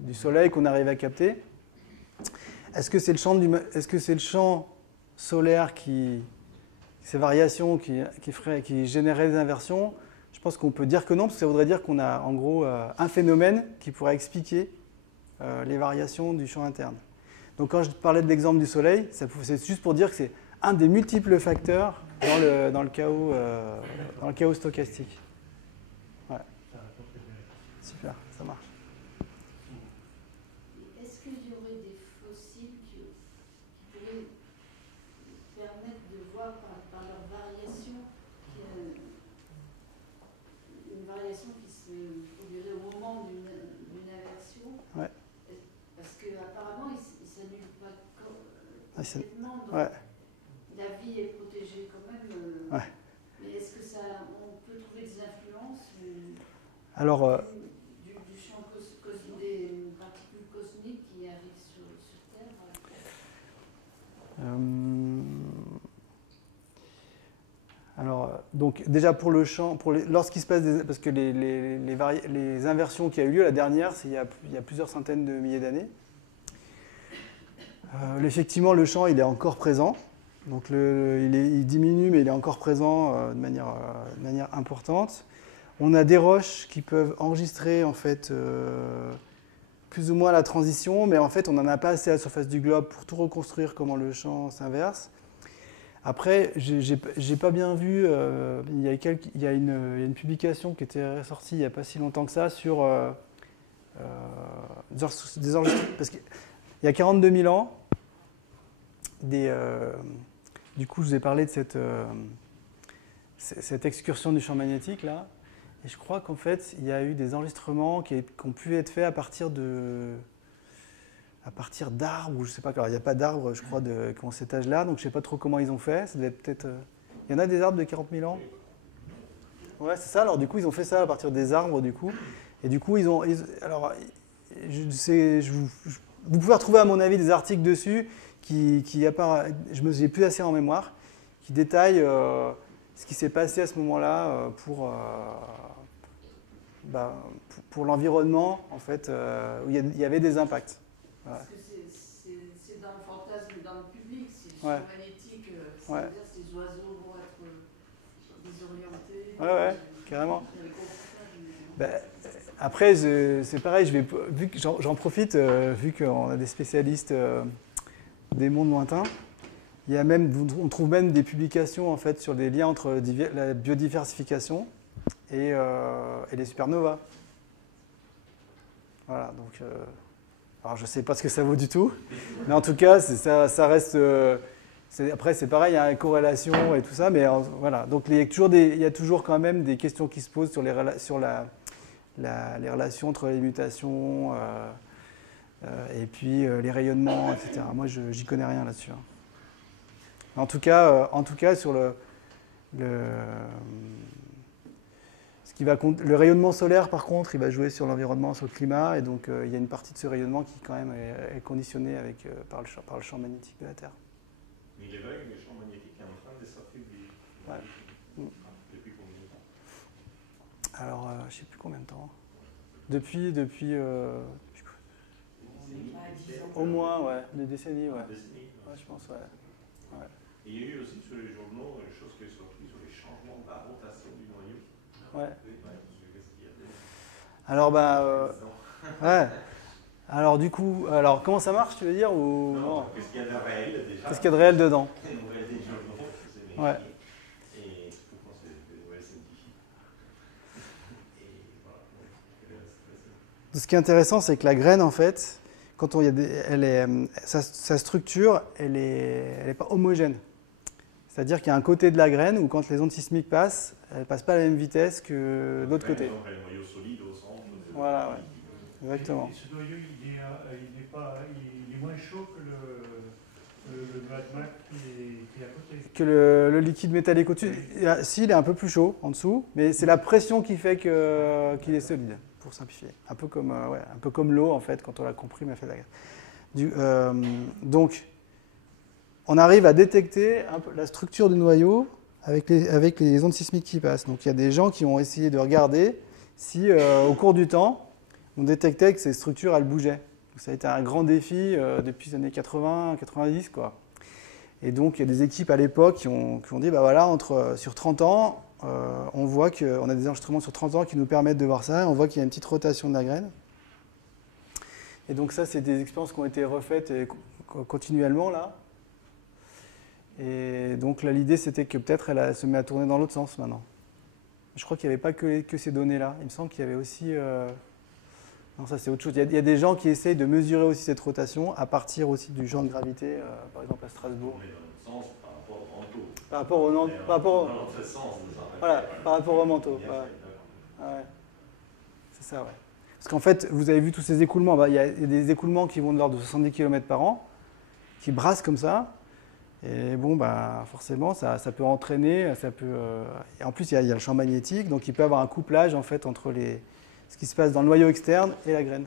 du Soleil qu'on arrive à capter. Est-ce que c'est le champ solaire ces variations qui généraient des inversions? Je pense qu'on peut dire que non, parce que ça voudrait dire qu'on a en gros un phénomène qui pourrait expliquer les variations du champ interne. Donc quand je parlais de l'exemple du Soleil, c'est juste pour dire que c'est un des multiples facteurs dans le chaos stochastique. Ouais. super, ça marche. Est-ce qu'il y aurait des fossiles qui pourraient permettre de voir par leur variation une variation qui se produirait au moment d'une inversion? Ouais. Parce qu'apparemment, il ne s'annule pas complètement. Donc Ouais. la vie est protégée quand même. Ouais. Mais est-ce que on peut trouver des influences Alors, du champ des particules cosmiques qui arrivent sur Terre? Alors, donc déjà pour le champ, lorsqu'il se passe parce que les inversions qui a eu lieu, la dernière, c'est il y a plusieurs centaines de milliers d'années. Effectivement, le champ, il est encore présent. Donc il diminue, mais il est encore présent de manière importante. On a des roches qui peuvent enregistrer en fait plus ou moins la transition, mais en fait, on n'en a pas assez à la surface du globe pour tout reconstruire comment le champ s'inverse. Après, j'ai pas bien vu, il y a une publication qui était sortie il n'y a pas si longtemps que ça sur des enregistrements, parce qu'il y a 42 000 ans, du coup, je vous ai parlé de cette excursion du champ magnétique là, et je crois qu'en fait, il y a eu des enregistrements qui ont pu être faits à partir d'arbres, ou je sais pas, alors il n'y a pas d'arbres, je crois, qui ont cet âge-là, donc je sais pas trop comment ils ont fait. Ça devait peut-être. Il y en a des arbres de 40 000 ans. Ouais, c'est ça. Alors du coup, ils ont fait ça à partir des arbres, du coup, et du coup, alors, vous pouvez retrouver à mon avis des articles dessus j'ai plus assez en mémoire, qui détaillent ce qui s'est passé à ce moment-là pour l'environnement, en fait, où il y avait des impacts. Voilà. Parce que c'est dans le fantasme, dans le public, si le champ Ouais. magnétique Ouais. s'inverse, les oiseaux vont être désorientés. Ouais, carrément. Après, c'est pareil, vu que j'en profite, vu qu'on a des spécialistes des mondes lointains, on trouve même des publications en fait, sur des liens entre la biodiversification et les supernovas. Voilà, donc... alors je ne sais pas ce que ça vaut du tout, mais en tout cas, ça reste... après, c'est pareil, il y a une corrélation et tout ça, mais voilà. Donc il y a toujours quand même des questions qui se posent sur les relations entre les mutations et puis les rayonnements, etc. Moi, j'y connais rien là-dessus. En tout cas, sur le rayonnement solaire, par contre, il va jouer sur l'environnement, sur le climat, et donc il y a une partie de ce rayonnement qui quand même est conditionnée par le champ magnétique de la Terre. Mais il est vrai que le champ magnétique est en train de s'affaiblir. Ouais. Depuis combien de temps? Alors, je ne sais plus combien de temps. Depuis au moins, ouais, des décennies, ouais. Ouais, je pense, ouais. Et il y a eu aussi sur les journaux une chose qui est sortie sur les changements de la rotation du noyau. Ouais. Qu'est-ce qu'il y a de... Alors, ouais. Alors, du coup, comment ça marche, tu veux dire ou... Non, qu'est-ce qu'il y a de réel déjà? Qu'est-ce qu'il y a de réel dedans? Les nouvelles des journaux, c'est vérifié. Ouais. Et pourquoi c'est des nouvelles scientifiques. Et voilà. Ce qui est intéressant, c'est que la graine, en fait, quand sa structure, elle est pas homogène. C'est-à-dire qu'il y a un côté de la graine où, quand les ondes sismiques passent, elles ne passent pas à la même vitesse que l'autre côté. Donc, le noyau solide au centre. Voilà, ouais. Exactement. Et ce noyau, il est moins chaud que le magma qui est à côté. Que le liquide métallique au-dessus, si, il est un peu plus chaud en dessous, mais c'est la pression qui fait qu'il est solide, pour simplifier. Un peu comme l'eau, en fait, quand on la comprime, elle fait de la graisse. Donc, on arrive à détecter un peu la structure du noyau avec les ondes sismiques qui passent. Donc, il y a des gens qui ont essayé de regarder si, au cours du temps, on détectait que ces structures, elles bougeaient. Donc, ça a été un grand défi depuis les années 80, 90, quoi. Et donc, il y a des équipes à l'époque qui ont dit, bah voilà, sur 30 ans, on voit qu'on a des enregistrements sur 30 ans qui nous permettent de voir ça. On voit qu'il y a une petite rotation de la graine. Et donc ça, c'est des expériences qui ont été refaites continuellement, là. Et donc là, l'idée, c'était que peut-être elle se met à tourner dans l'autre sens maintenant. Je crois qu'il n'y avait pas que ces données-là. Il me semble qu'il y avait aussi Non, ça c'est autre chose. Il y a des gens qui essayent de mesurer aussi cette rotation à partir aussi du champ de gravité, par exemple à Strasbourg. On est dans le sens par rapport au manteau. Par rapport au Dans l'autre sens, voilà, par rapport au manteau. Bien Ouais. fait, d'accord. Ouais. C'est ça, ouais. Parce qu'en fait, vous avez vu tous ces écoulements. Bah, il y a des écoulements qui vont de l'ordre de 70 km par an, qui brassent comme ça. Et bon, bah, forcément, ça peut entraîner. Et en plus, il y a le champ magnétique, donc il peut y avoir un couplage en fait, entre ce qui se passe dans le noyau externe et la graine.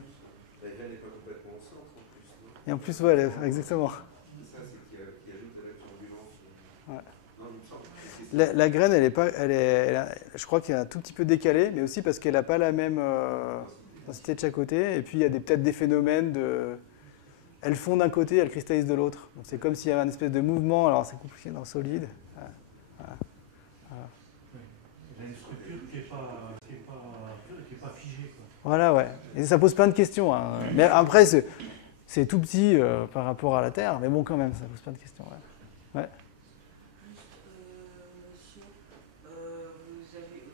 La graine n'est pas complètement au centre en plus, non? Et en plus, ouais, exactement. C'est ça, c'est qui ajoute de la turbulence. Ouais. Non, il me semble. La graine, je crois qu'elle est un tout petit peu décalée, mais aussi parce qu'elle n'a pas la même densité de chaque côté. Et puis, il y a peut-être des phénomènes de... Elles fond d'un côté, elles cristallisent de l'autre. Donc, c'est comme s'il y avait une espèce de mouvement. Alors, c'est compliqué dans le solide. Voilà. Oui. Il y a une structure qui n'est pas figée, quoi. Voilà, ouais. Et ça pose plein de questions. Hein. Mais après, c'est tout petit par rapport à la Terre. Mais bon, quand même, ça pose plein de questions. Ouais. Ouais.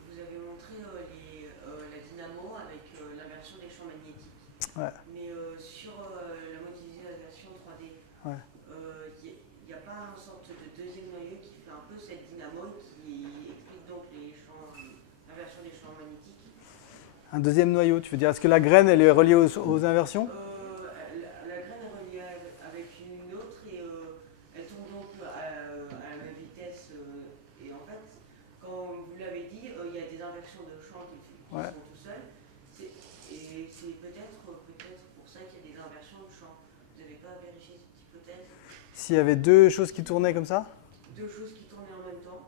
Vous avez montré la dynamo avec l'inversion des champs magnétiques. Ouais. Mais sur la modélisation 3D, Ouais. il n'y a pas une sorte de deuxième noyau qui fait un peu cette dynamo qui explique donc l'inversion des champs magnétiques. Un deuxième noyau, tu veux dire, est-ce que la graine, elle est reliée aux inversions? La graine est reliée avec une autre et elle tombe donc à la même vitesse. Et en fait, comme vous l'avez dit, il y a des inversions de champs qui Ouais. sont tout seuls. Et c'est peut-être pour ça qu'il y a des inversions de champs. Vous n'avez pas vérifié cette hypothèse? S'il y avait deux choses qui tournaient comme ça? Deux choses qui tournaient en même temps.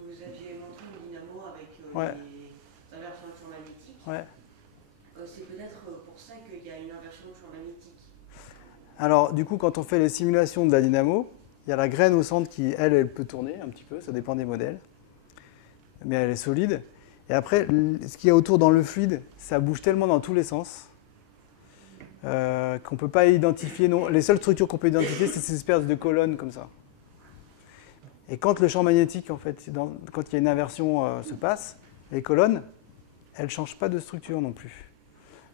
Vous aviez montré une dynamo avec Ouais. les inversions de champs magnétiques. Ouais. C'est peut-être pour ça qu'il y a une inversion de champ magnétique. Alors, du coup, quand on fait les simulations de la dynamo, il y a la graine au centre qui, elle peut tourner un petit peu, ça dépend des modèles, mais elle est solide. Et après, ce qu'il y a autour dans le fluide, ça bouge tellement dans tous les sens qu'on ne peut pas identifier. Non, les seules structures qu'on peut identifier, c'est ces espèces de colonnes comme ça. Et quand le champ magnétique, en fait, quand il y a une inversion se passe, les colonnes, elles ne changent pas de structure non plus.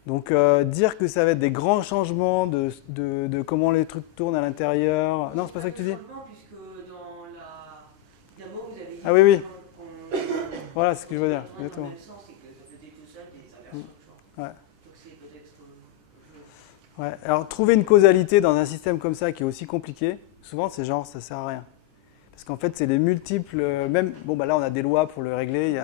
Donc dire que ça va être des grands changements de comment les trucs tournent à l'intérieur... Non, c'est pas ça que tu dis? Puisque dans la dynamo, vous avez dit Ah oui, oui. qu'on Voilà, c'est ce que je veux dire. dans le Exactement. même sens et que ça faisait tout seul des inversions de champ. Ouais. Donc c'est peut-être... Ouais. Alors, trouver une causalité dans un système comme ça qui est aussi compliqué, souvent c'est genre ça sert à rien. Parce qu'en fait, c'est les multiples, même, bon, bah là on a des lois pour le régler,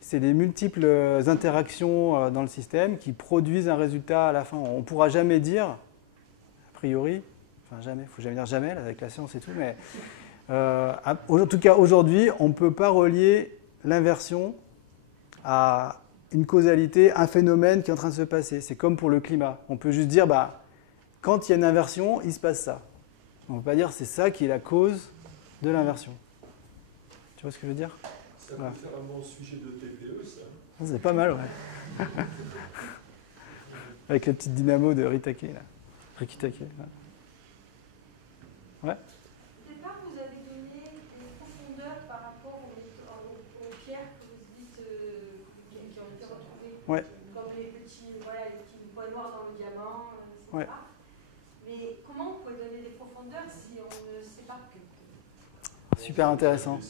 c'est les multiples interactions dans le système qui produisent un résultat à la fin. On ne pourra jamais dire, a priori, enfin jamais, il ne faut jamais dire jamais, là, avec la science et tout, mais en tout cas aujourd'hui, on ne peut pas relier l'inversion à une causalité, un phénomène qui est en train de se passer. C'est comme pour le climat. On peut juste dire, bah, quand il y a une inversion, il se passe ça. On ne peut pas dire c'est ça qui est la cause de l'inversion. Tu vois ce que je veux dire? Ça peut faire un bon sujet de TPE, ça. C'est pas mal, ouais. Avec la petite dynamo de Ritake, là. Rikitake. Ouais. Au départ, vous avez donné une profondeur par rapport aux pierres que vous dites qui ont été retrouvées. Ouais. Comme les petits points noirs dans le diamant, etc. Ouais. Mais comment vous pouvez donner des profondeurs si on ne sait pas? Super intéressant.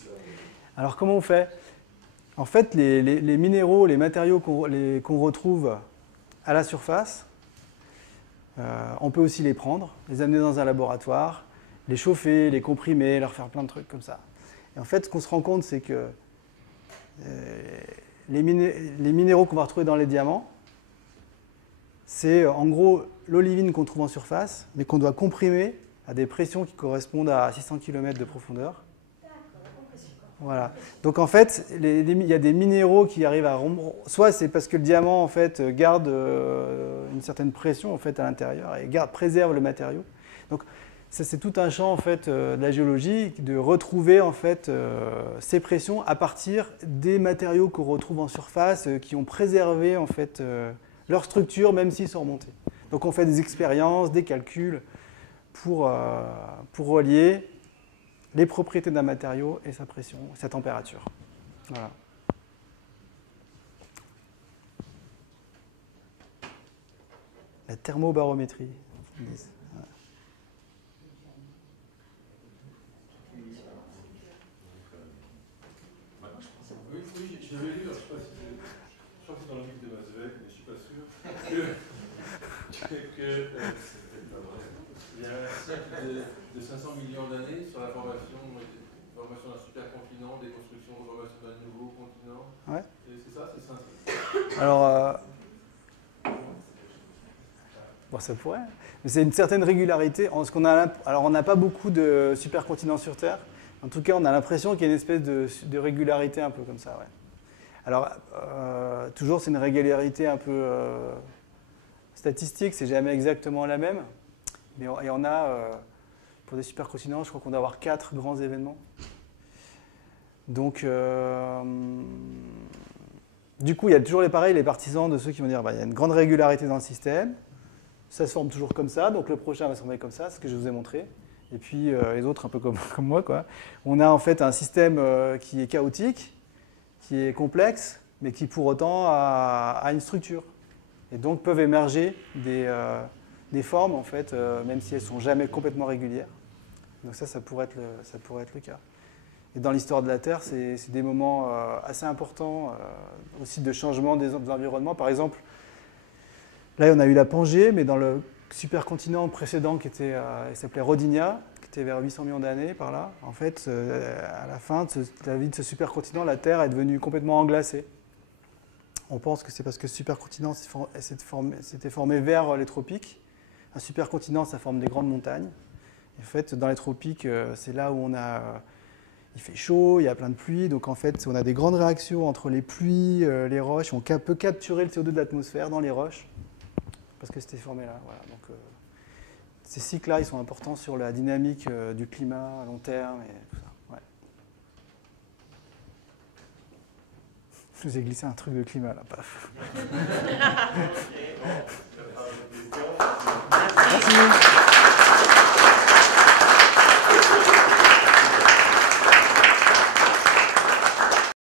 Alors comment on fait? En fait, les minéraux, les matériaux qu'on retrouve à la surface, on peut aussi les prendre, les amener dans un laboratoire, les chauffer, les comprimer, leur faire plein de trucs comme ça. Et en fait, ce qu'on se rend compte, c'est que les minéraux qu'on va retrouver dans les diamants, c'est en gros l'olivine qu'on trouve en surface, mais qu'on doit comprimer à des pressions qui correspondent à 600 km de profondeur. Voilà. Donc en fait, il y a des minéraux qui arrivent à rompre. Soit c'est parce que le diamant en fait garde une certaine pression en fait à l'intérieur et préserve le matériau. Donc ça c'est tout un champ en fait de la géologie de retrouver en fait ces pressions à partir des matériaux qu'on retrouve en surface qui ont préservé en fait leur structure même s'ils sont remontés. Donc on fait des expériences, des calculs pour relier les propriétés d'un matériau et sa pression, sa température. Voilà. La thermobarométrie. Ouais. Oui, je l'avais lu, je ne sais pas si je crois que c'est dans le livre de Masweg, mais je ne suis pas sûr, il y a un cycle de 500 millions d'années sur la formation d'un supercontinent, des constructions de formation d'un nouveau continent. Ouais. C'est ça, c'est 500. Alors, bon, ça pourrait, mais c'est une certaine régularité. Alors, on n'a pas beaucoup de supercontinents sur Terre. En tout cas, on a l'impression qu'il y a une espèce de régularité un peu comme ça. Ouais. Alors, toujours, c'est une régularité un peu statistique, c'est jamais exactement la même. Mais et on a, pour des supercontinents, je crois qu'on doit avoir 4 grands événements. Donc, du coup, il y a toujours les partisans de ceux qui vont dire il y a une grande régularité dans le système, ça se forme toujours comme ça, donc le prochain va se former comme ça, c'est ce que je vous ai montré. Et puis les autres un peu comme moi, quoi. On a en fait un système qui est chaotique, qui est complexe, mais qui pour autant a une structure. Et donc peuvent émerger des formes, en fait, même si elles ne sont jamais complètement régulières. Donc ça pourrait être le cas. Et dans l'histoire de la Terre, c'est des moments assez importants aussi de changement des environnements. Par exemple, là on a eu la Pangée, mais dans le supercontinent précédent qui s'appelait Rodinia, qui était vers 800 millions d'années par là, en fait, à la fin de la vie de ce supercontinent, la Terre est devenue complètement englacée. On pense que c'est parce que ce supercontinent s'était formé vers les tropiques. Un supercontinent, ça forme des grandes montagnes. Et en fait, dans les tropiques, c'est là où il fait chaud, il y a plein de pluie, donc en fait, on a des grandes réactions entre les pluies, les roches. On peut capturer le CO2 de l'atmosphère dans les roches, parce que c'était formé là. Voilà. Donc, ces cycles-là, ils sont importants sur la dynamique du climat à long terme et tout ça. Ouais. Je vous ai glissé un truc de climat là, paf. Merci.